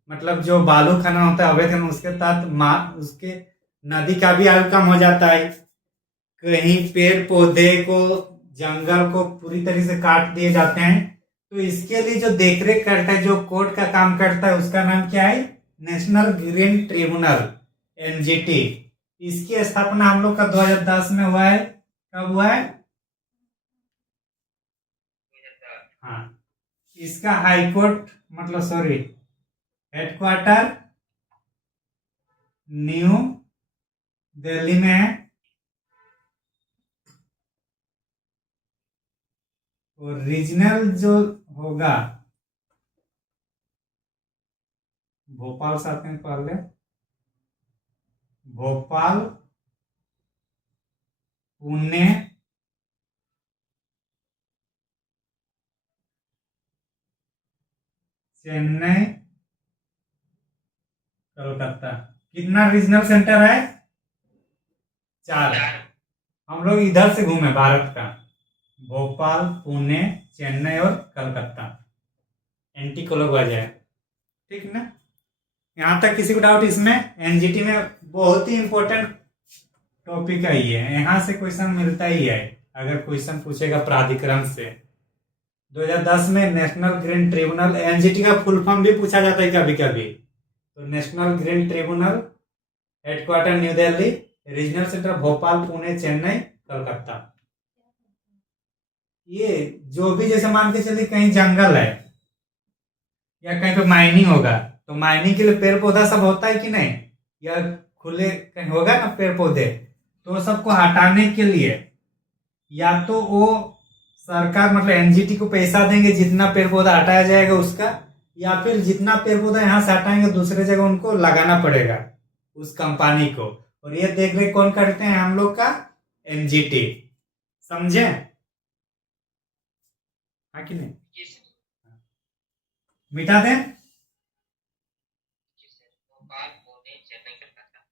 मतलब जो बालू खनन होता है अवैध खनन, उसके तहत उसके नदी का भी आयु कम हो जाता है। कहीं पेड़ पौधे को, जंगल को पूरी तरीके से काट दिए जाते हैं, तो इसके लिए जो देखरेख करता है, जो कोर्ट का काम करता है, उसका नाम क्या है, नेशनल ग्रीन ट्रिब्यूनल, एनजीटी। इसकी स्थापना हम लोग का 2010 में हुआ है। कब हुआ है। हाँ, इसका हाई कोर्ट, मतलब सॉरी, हेडक्वार्टर न्यू दिल्ली में है और रीजनल जो होगा भोपाल साथ में पहले, भोपाल, पुणे, चेन्नई, कोलकाता। कितना रीजनल सेंटर है, 4। हम लोग इधर से घूमे भारत का, भोपाल, पुणे, चेन्नई और कलकत्ता, एंटी क्लॉकवाइज है, ठीक ना। यहाँ तक किसी को डाउट इसमें। एनजीटी में बहुत ही इंपॉर्टेंट टॉपिक है ये, यहाँ से क्वेश्चन मिलता ही है अगर क्वेश्चन पूछेगा प्राधिकरण से। 2010 में नेशनल ग्रीन ट्रिब्यूनल, एनजीटी का फुल फॉर्म भी पूछा जाता है कभी कभी। तो national green tribunal, headquarter new Delhi, regional centre Bhopal, Pune, Chennai, Calcutta. ये जो भी, जैसे मान के चलिए कहीं जंगल है या कहीं पे माइनिंग होगा, तो माइनिंग के लिए पेड़ पौधा सब होता है कि नहीं, या खुले कहीं होगा ना पेड़ पौधे, तो सबको हटाने के लिए या तो वो सरकार, मतलब एनजीटी को पैसा देंगे जितना पेड़ पौधा हटाया जाएगा उसका, या फिर जितना पेड़ पौधा यहाँ से हटाएंगे दूसरे जगह उनको लगाना पड़ेगा उस कंपनी को। और ये देख रेख कौन करते हैं, हम लोग का एनजीटी, समझे। हाँ कि नहीं, मिटा दें।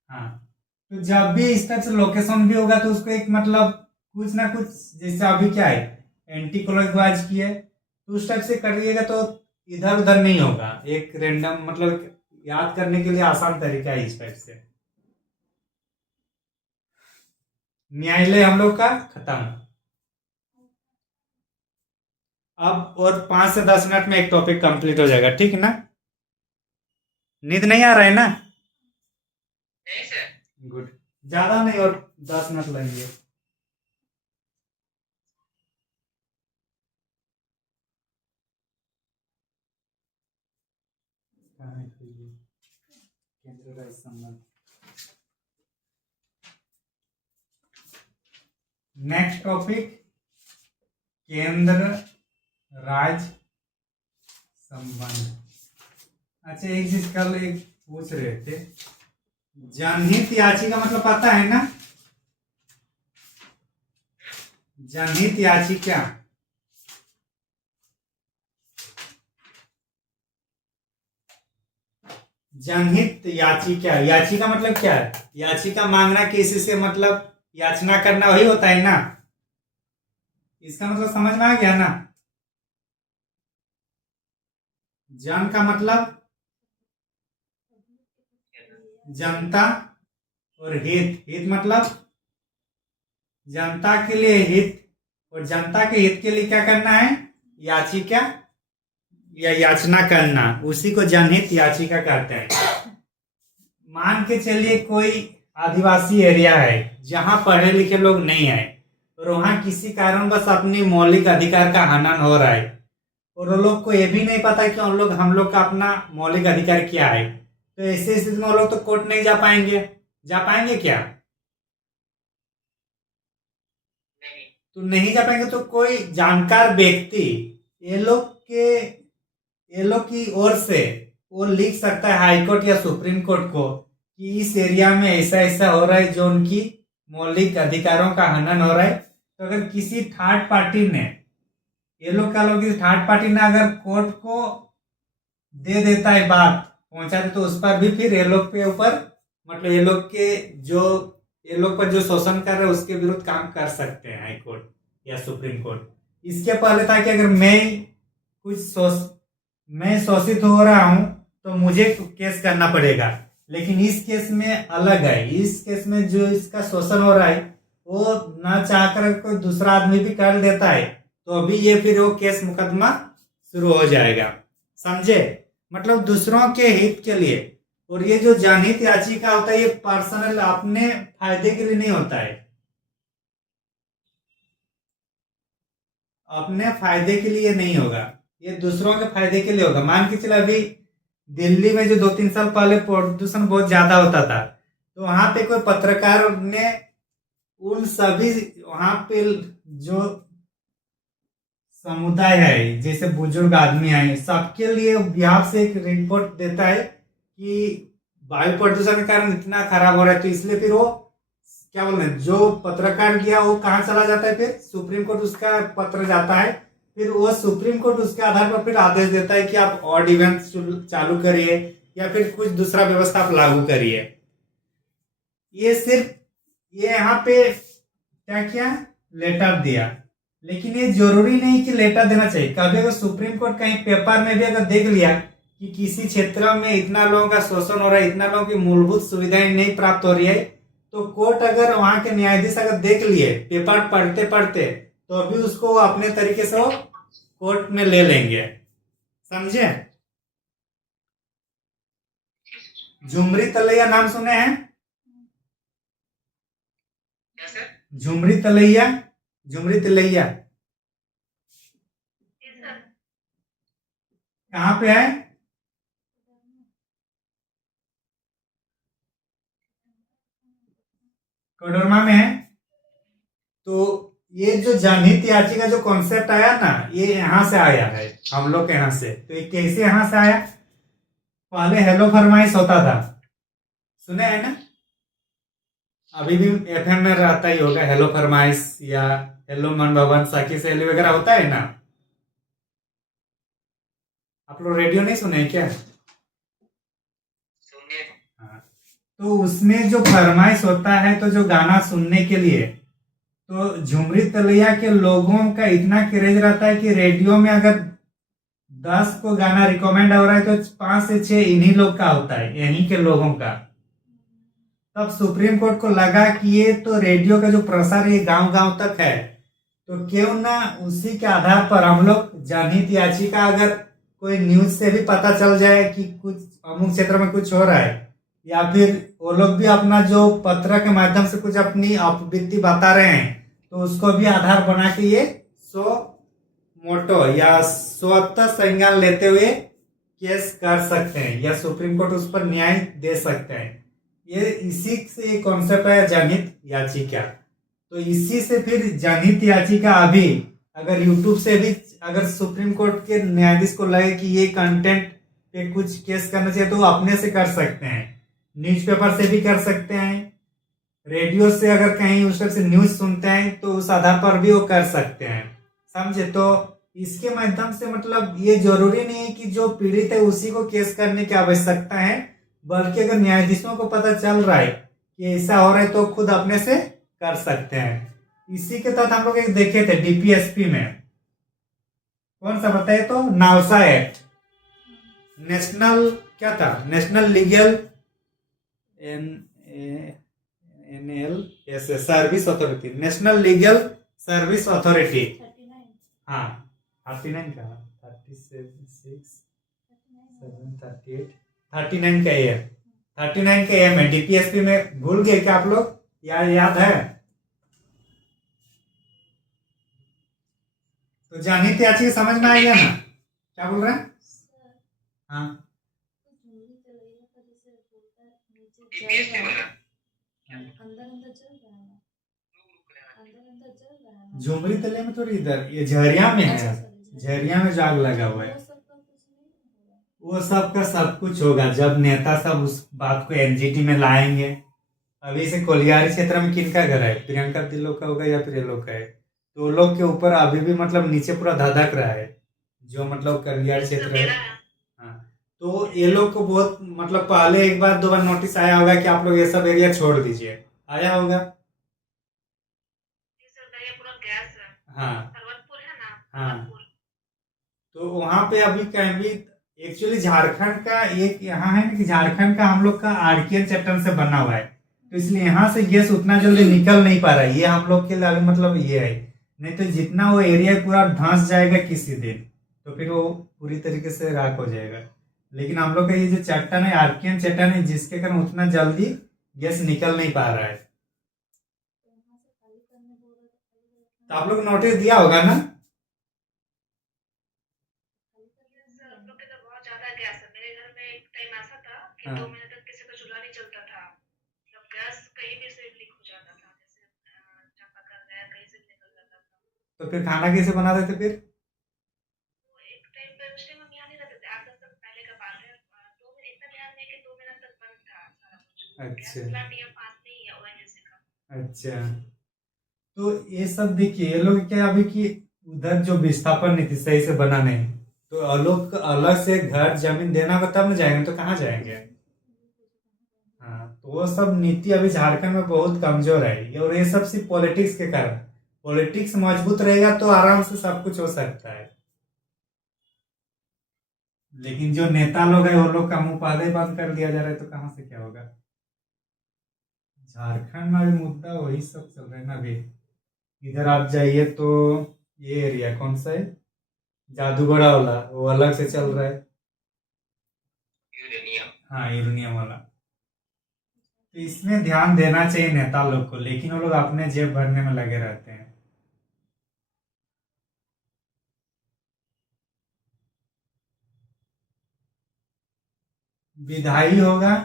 हाँ, तो जब भी इस तरह से लोकेशन भी होगा तो उसको एक, मतलब कुछ ना कुछ, जैसे अभी क्या है एंटी क्लॉकवाइज की है, तो उस टाइप से करिएगा तो इधर उधर नहीं होगा। एक रेंडम, मतलब याद करने के लिए आसान तरीका है इस टाइप से। न्यायालय हम लोग का खत्म। अब और 5 से 10 मिनट में एक टॉपिक कंप्लीट हो जाएगा, ठीक है ना। नींद नहीं आ रहा है ना। नहीं सर। गुड, ज्यादा नहीं और 10 मिनट लगेंगे। केंद्र राज्य संबंध। नेक्स्ट टॉपिक, केंद्र राज्य संबंध। अच्छा, एक चीज कल एक पूछ रहे थे, जनहित याचिका मतलब पता है ना? जनहित याचिका जनहित याचिका, याचिका मतलब क्या है? याचिका मांगना किसी से, मतलब याचना करना वही होता है ना? इसका मतलब समझ में आ गया ना? जन का मतलब जनता, और हित, हित मतलब जनता के लिए हित, और जनता के हित के लिए क्या करना है? याचिका या याचना करना, उसी को जनहित याचिका कहते हैं। मान के चलिए कोई आदिवासी एरिया है जहां पढ़े लिखे लोग नहीं है, और वहां किसी कारण बस अपनी मौलिक अधिकार का हनन हो रहा है, और वो लोग को ये भी नहीं पता कि हम लोग का अपना मौलिक अधिकार क्या है। तो ऐसे स्थिति में वो लोग तो कोर्ट नहीं जा पाएंगे। जा पाएंगे क्या? नहीं। तो नहीं जा पाएंगे, तो कोई जानकार व्यक्ति ये लोग की ओर से वो लिख सकता है हाई कोर्ट या सुप्रीम कोर्ट को कि इस एरिया में ऐसा ऐसा हो रहा है जो उनकी मौलिक अधिकारों का हनन हो रहा है। तो अगर किसी थर्ड पार्टी ने, ये लोग का लोग थर्ड पार्टी ने अगर कोर्ट को दे देता है, बात पहुंचा दे, तो उस पर भी फिर ये लोग के ऊपर, मतलब ये लोग पर जो शोषण कर रहे हैं उसके विरुद्ध काम कर सकते हैं हाई कोर्ट या सुप्रीम कोर्ट। इसके पहले था कि अगर मैं शोषित हो रहा हूं तो मुझे केस करना पड़ेगा, लेकिन इस केस में अलग है। इस केस में जो इसका शोषण हो रहा है वो ना चाहकर कोई दूसरा आदमी भी कर देता है, तो अभी ये फिर वो केस मुकदमा शुरू हो जाएगा। समझे? मतलब दूसरों के हित के लिए। और ये जो जनहित याचिका होता है ये पर्सनल अपने फायदे के लिए नहीं होता है, अपने फायदे के लिए नहीं होगा, ये दूसरों के फायदे के लिए होगा। मान के चले अभी दिल्ली में जो 2-3 साल पहले प्रदूषण बहुत ज्यादा होता था, तो वहां पे कोई पत्रकार ने उन सभी वहां पे जो समुदाय है, जैसे बुजुर्ग आदमी है, सबके लिए बिहार से एक रिपोर्ट देता है कि वायु प्रदूषण के कारण इतना खराब हो रहा है। तो इसलिए फिर वो क्या बोल रहे हैं, जो पत्रकार गया वो कहाँ चला जाता है, फिर सुप्रीम कोर्ट उसका पत्र जाता है, फिर वो सुप्रीम कोर्ट उसके आधार पर फिर आदेश देता है कि आप ऑड इवेंट चालू करिए या फिर कुछ दूसरा व्यवस्था आप लागू करिए। ये यहाँ पे क्या किया, लेटर दिया, लेकिन ये जरूरी नहीं कि लेटर देना चाहिए। कभी अगर सुप्रीम कोर्ट कहीं पेपर में भी अगर देख लिया कि किसी क्षेत्र में इतना लोगों का शोषण हो रहा है, इतना लोगों की मूलभूत सुविधाएं नहीं प्राप्त हो रही है, तो कोर्ट अगर वहां के न्यायाधीश अगर देख लिए पेपर पढ़ते पढ़ते, तो अभी उसको अपने तरीके से वो कोर्ट में ले लेंगे। समझे? झुमरी तलैया नाम सुने हैं? क्या सर? झुमरी तलैया, झुमरी तलैया कहाँ पे है? कोडरमा में है। तो ये जो जनहित याचिका जो कॉन्सेप्ट आया ना, ये यहाँ से आया है, हम लोग के यहाँ से। तो ये कैसे यहाँ से आया? पहले हेलो फरमाइश होता था, सुने हैं ना? अभी भी एफएम में रहता ही होगा हेलो फरमाइश या हेलो मन भवन, सखी सहेली वगैरह होता है ना। आप लोग रेडियो नहीं सुने क्या? सुनिए। हाँ। तो उसमें जो फरमाइश होता है, तो जो गाना सुनने के लिए, तो झुमरी तलैया के लोगों का इतना क्रेज रहता है कि रेडियो में अगर 10 को गाना रिकमेंड हो रहा है तो 5 से 6 इन्हीं लोग का होता है, यहीं के लोगों का। तब सुप्रीम कोर्ट को लगा कि ये तो रेडियो का जो प्रसार ये गांव गांव तक है, तो क्यों ना उसी के आधार पर हम लोग जनहित याचिका, अगर कोई न्यूज से भी पता चल जाए कि कुछ अमुक क्षेत्र में कुछ हो रहा है या फिर वो लोग भी अपना जो पत्र के माध्यम से कुछ अपनी आपबीती बता रहे हैं तो उसको भी आधार बना के ये सो मोटो या स्वतः संज्ञान लेते हुए केस कर सकते हैं या सुप्रीम कोर्ट उस पर न्याय दे सकते हैं। ये इसी से कॉन्सेप्ट है जनहित याचिका। तो इसी से फिर जनहित याचिका अभी अगर यूट्यूब से भी अगर सुप्रीम कोर्ट के न्यायाधीश को लगे कि ये कंटेंट पे कुछ केस करना चाहिए तो वो अपने से कर सकते हैं, न्यूज़पेपर से भी कर सकते हैं, रेडियो से अगर कहीं उस तरह से न्यूज सुनते हैं तो उस आधार पर भी वो कर सकते हैं, समझे। तो इसके माध्यम से मतलब ये जरूरी नहीं है कि जो पीड़ित है उसी को केस करने की आवश्यकता है, बल्कि अगर न्यायाधीशों को पता चल रहा है कि ऐसा हो रहा है तो खुद अपने से कर सकते हैं। इसी के तहत हम लोग एक देखे थे डीपीएसपी में, कौन सा बताइए तो, नावसा एक्ट, नेशनल क्या था, national legal NLS service authority, national legal service authority. 39 हाँ 39 का 36 7 38 39 का ये 39 का एम है डीपीएसपी में। भूल गए क्या आप लोग, याद है? तो जनहित याचिका समझ में आ गया ना, क्या बोल रहे हैं? सर हाँ झुमरी तलैया का जैसे बोलता है नीचे DPSP जल रहा वाला है अंदर अंदर जल रहा है ना अंदर अंदर जल रहा है ना झुमरी तले में थोड़ी, इधर ये झरिया में अच्छा है, सॉरी झरिया में जाग लगा हुआ है। वो सब का कुछ नहीं होगा वो सब का सब कुछ होगा जब नेता सब उस बात को एनजीटी में लाएंगे। अभी से कोलियारी क्षेत्र में किनका घर है, प्रियंका ढिल्लों का होगा या फिर ये लोग का है, तो वो लोग के ऊपर अभी भी मतलब नीचे पूरा धधक रहा है जो मतलब कोलियारी क्षेत्र है। हाँ तो ये लोग को बहुत मतलब पहले एक बार दो बार नोटिस आया होगा कि आप लोग ये सब एरिया छोड़ दीजिए, आया होगा। ये पूरा गैस हाँ पर्वतपुर है ना, हाँ। पर्वतपुर तो वहां पे अभी कहीं भी एक्चुअली झारखंड का एक यहाँ है ना कि झारखंड का हम लोग का आरकेएन चट्टान से बना हुआ है, तो इसलिए यहाँ से गैस उतना जल्दी निकल नहीं पा रहा है। ये हम लोग के लिए अभी मतलब ये है, नहीं तो जितना वो एरिया पूरा धंस जाएगा किसी दिन तो फिर वो पूरी तरीके से राख हो जाएगा। लेकिन हम लोग का ये जो चट्टान है आरकेएन चट्टान है जिसके कारण उतना जल्दी गैस निकल नहीं पा रहा है। तो यहाँ से खाली करने बोल रहे तो खाली तो आप लोग नोटिस दिया होगा ना। सर हम लोग के तो बहुत ज्यादा गैस है। मेरे घर में एक टाइम ऐसा था कि हाँ। 2 महीने तक किसी का चूल्हा नहीं चलता था, जब गैस कहीं भी से लीक हो जाता था, जैसे चापाकल गया कहीं से भी निकल जाता था। तो फिर खाना कैसे बनाते थे फिर? तो एक टाइम पे उस टाइम हम यहाँ नहीं रहते थे, 8-10 साल पहले का बात है। 2 महीने इतना ध्यान नहीं कि 2 महीने तक बंद था सारा कुछ। गैस अच्छा प्लांट यहाँ पास नहीं है ओएनजीसी का। अच्छा। तो ये सब देखिए ये लोग क्या अभी की उधर जो विस्थापन नीति सही से बना नहीं, तो अलग अलग से घर जमीन देना होगा तब न जाएंगे, तो कहाँ जाएंगे। हाँ तो वो सब नीति अभी झारखंड में बहुत कमजोर है और ये सब सिर्फ पॉलिटिक्स के कारण। पॉलिटिक्स मजबूत रहेगा तो आराम से सब कुछ हो सकता है, लेकिन जो नेता लोग है वो लोग का मुंह पहले बंद कर दिया जा रहा है तो कहाँ से क्या होगा। झारखंड में अभी मुद्दा वही सब चल रहा है ना अभी। इधर आप जाइए तो ये एरिया कौन सा है, जादूगढ़ा वाला, वो अलग से चल रहा है। यूरेनियम हाँ यूरेनियम वाला। तो इसमें ध्यान देना चाहिए नेता लोग को, लेकिन वो लोग अपने जेब भरने में लगे रहते हैं। विधायी होगा,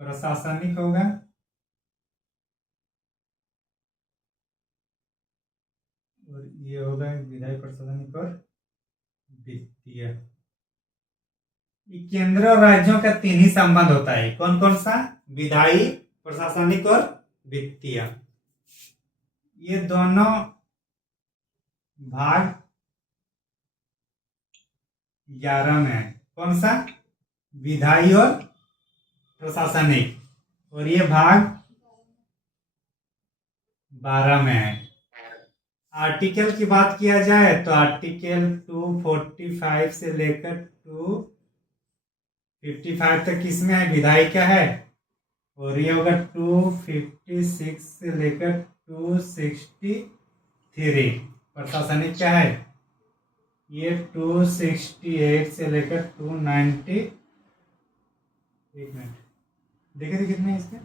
प्रशासनिक होगा, और ये होगा विधायी प्रशासनिक और वित्तीय। ये केंद्र और राज्यों का 3 ही संबंध होता है, कौन कौन सा, विधायी प्रशासनिक और वित्तीय। ये दोनों भाग 11 में है, कौन सा, विधायी और प्रशासनिक, और ये भाग 12 में है। आर्टिकल की बात किया जाए तो आर्टिकल 245 से लेकर 255 तक किसमें है, विधायी का है, और ये होगा 256 से लेकर 263 प्रशासनिक का है। ये 268 से लेकर 290, एक मिनट, देखे थे कितने हैं इसके?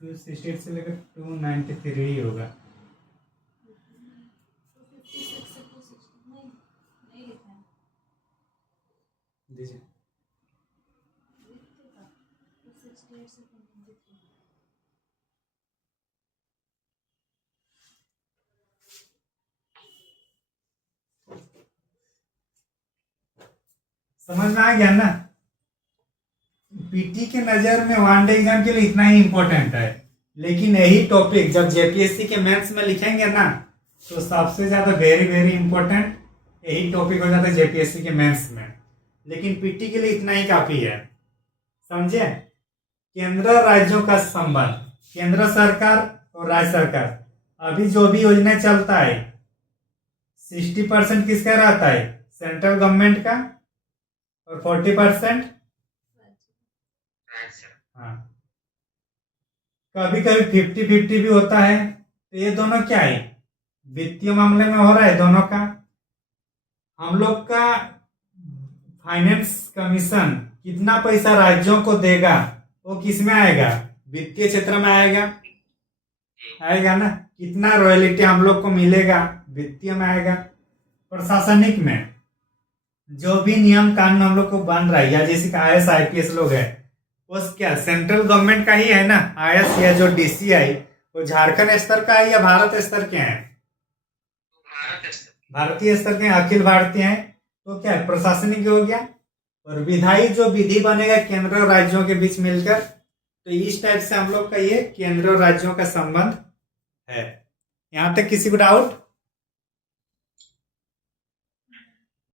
268 से लेकर 293 होगा। 256 से 260 नहीं लिखा है। दीजिए। लिखते था 268 से 293। समझ में आ गया ना? पीटी के नजर में वनडे एग्जाम के लिए इतना ही इंपॉर्टेंट है, लेकिन यही टॉपिक जब जेपीएससी के मेंस में लिखेंगे ना, तो सबसे ज्यादा वेरी वेरी इंपॉर्टेंट यही टॉपिक हो जाता है जेपीएससी के मेंस में। लेकिन पीटी के लिए इतना ही काफी है, समझे? केंद्र राज्यों का संबंध, केंद्र सरकार और राज्य सरकार, अभी जो भी योजना चलता है 60% किसका रहता है? सेंट्रल गवर्नमेंट का, और 40% हाँ, कभी कभी 50-50 भी होता है। तो ये दोनों क्या है? वित्तीय मामले में हो रहा है दोनों का। हम लोग का फाइनेंस कमीशन कितना पैसा राज्यों को देगा, वो किस में आएगा? वित्तीय क्षेत्र में आएगा ना। कितना रॉयल्टी हम लोग को मिलेगा? वित्तीय में आएगा। प्रशासनिक में जो भी नियम कानून हम लोग को बन रहा है, या जैसे आईएएस आईपीएस लोग है, वो क्या सेंट्रल गवर्नमेंट का ही है ना? आईएएस या जो डीसीआई, वो झारखंड स्तर का है या भारत स्तर के हैं? भारतीय स्तर के, अखिल भारतीय हैं। तो क्या है? प्रशासनिक हो गया। और विधायी जो विधि बनेगा केंद्र और राज्यों के बीच मिलकर, तो इस टाइप से हम लोग का ये केंद्र और राज्यों का संबंध है। यहां तक किसी को डाउट?